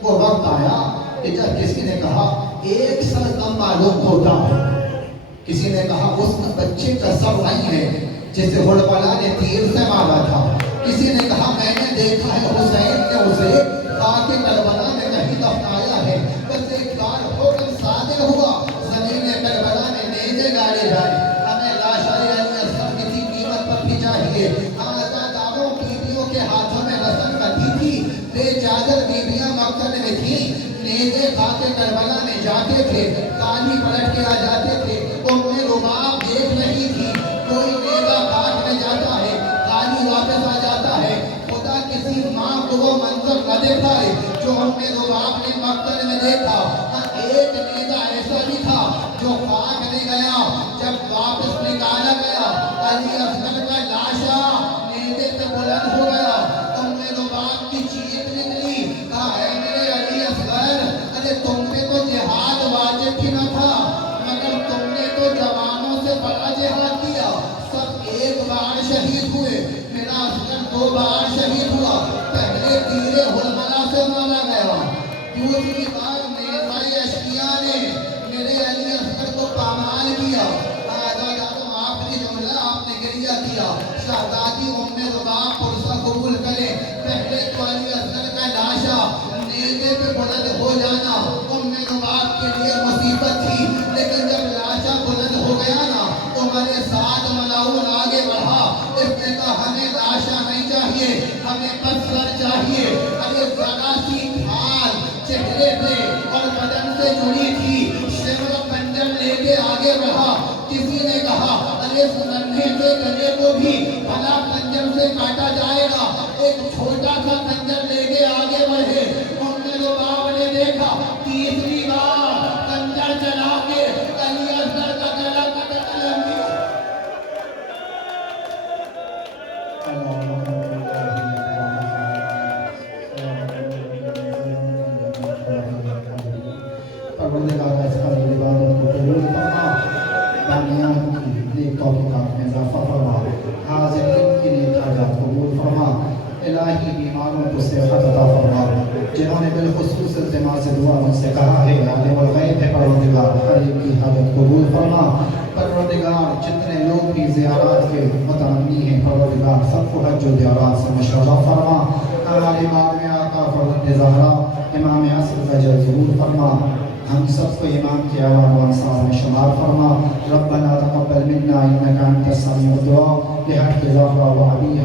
وہ وقت آیا کہ جب کسی نے کہا ایک سر کم معلوم ہوتا ہے. کسی نے کہا اس بچے کا سر نہیں ہے جسے ہڑبلا نے تیر سے مارا تھا. کسی نے کہا میں نے دیکھا ہے حسین نے اسے خاک کربلا میں کہیں دفنایا ہے. بس ایک بار حکم صادر ہوا، زمین کربلا میں نیزے گاڑے جائے. ہمیں لاشائے علی اصغر کسی قیمت پر بھی چاہیے. آزاداروں بیویوں کے ہاتھوں میں رسم کٹی تھی. بے چادر بیویاں مقتل میں تھی. نیزے خاک کربلا میں جاتے تھے، کالی پلٹ کے آ جاتے تھے. ام رباب دیکھ رہی تھی کوئی نیزہ خاک میں جاتا ہے، کالی واپس آ جاتا ہے. خدا کسی ماں کو وہ منظر نہ دکھائے جو ام رباب نے مقتل میں دیکھا. ایک نیزہ ایسا بھی تھا جو خاک نہیں گیا. جب واپس نکالا گیا علی اصغر کا لاشا نیزے سے بلند ہو گیا. ام رباب کی چیخ نکلی، کہا اے میرے علی اصغر، ارے تم پہ تو جہاد واجب ہی نہ تھا، مگر تم نے تو جوانوں سے بڑا جہاد کیا. سب ایک بار شہید ہوئے، میرا اصغر 2 بار شہید ہوا. پہلے تیر ہرملا سے مارا گیا، دوسری بار میرے اشکیاء نے میرے علی اصغر کو پامال کیا. آزادانوں آخری جملہ آپ نے گریہ کیا. شہزادی ام رباب پرسہ قبول کرے. پہلے تو علی اصغر کا لاشا نیزے پہ بلند ہو جانا ام رباب کے لیے مصیبت تھی، لیکن جب لاشا بلند ہو گیا نا تو ہمارے ساتھ ملاؤن آگے بڑھا. اس نے کہا ہمیں لاشا نہیں چاہیے، ہمیں پتھر چاہیے. ارے ذرا سی کھال چہرے پہ اور بدن سے جڑی تھی. شمر خنجر لے کے آگے بڑھا. کسی نے کہا ارے اس ننھے سے گلے کو بھی بھلا خنجر سے کاٹا جائے گا. ایک چھوٹا سا خنجر لے کے آگے بڑھے. ام رباب نے دیکھا تیسری بار خنجر چلا کے علی اصغر کا گلا کاٹ لیا. پروردگار اس کا عبادت کو قبول فرما، بانیان کی نیک توفیقات میں اضافہ فرما، حاضرین کی نیک حاجات قبول فرما. الہی بیماروں کو صحت عطا فرما. جنہوں نے بالخصوص التماس سے دعا مجھ سے کہا ہے، عالم الغیب ہے پروردگار، ہر ایک کی حاجت قبول فرما. پروردگار جتنے لوگ بھی زیارات کے متمنی ہیں پروردگار سب کو حج و زیارات سے مشرف فرما. امام آقا فرزند زہرا امام عصر کا جل ظہور فرما. ہم سب کو امام کے اعلیٰ و انصار میں شمار فرما. ربنا تقبل منا انک انت السمیع الدعاء بحق زہرا و ابیہ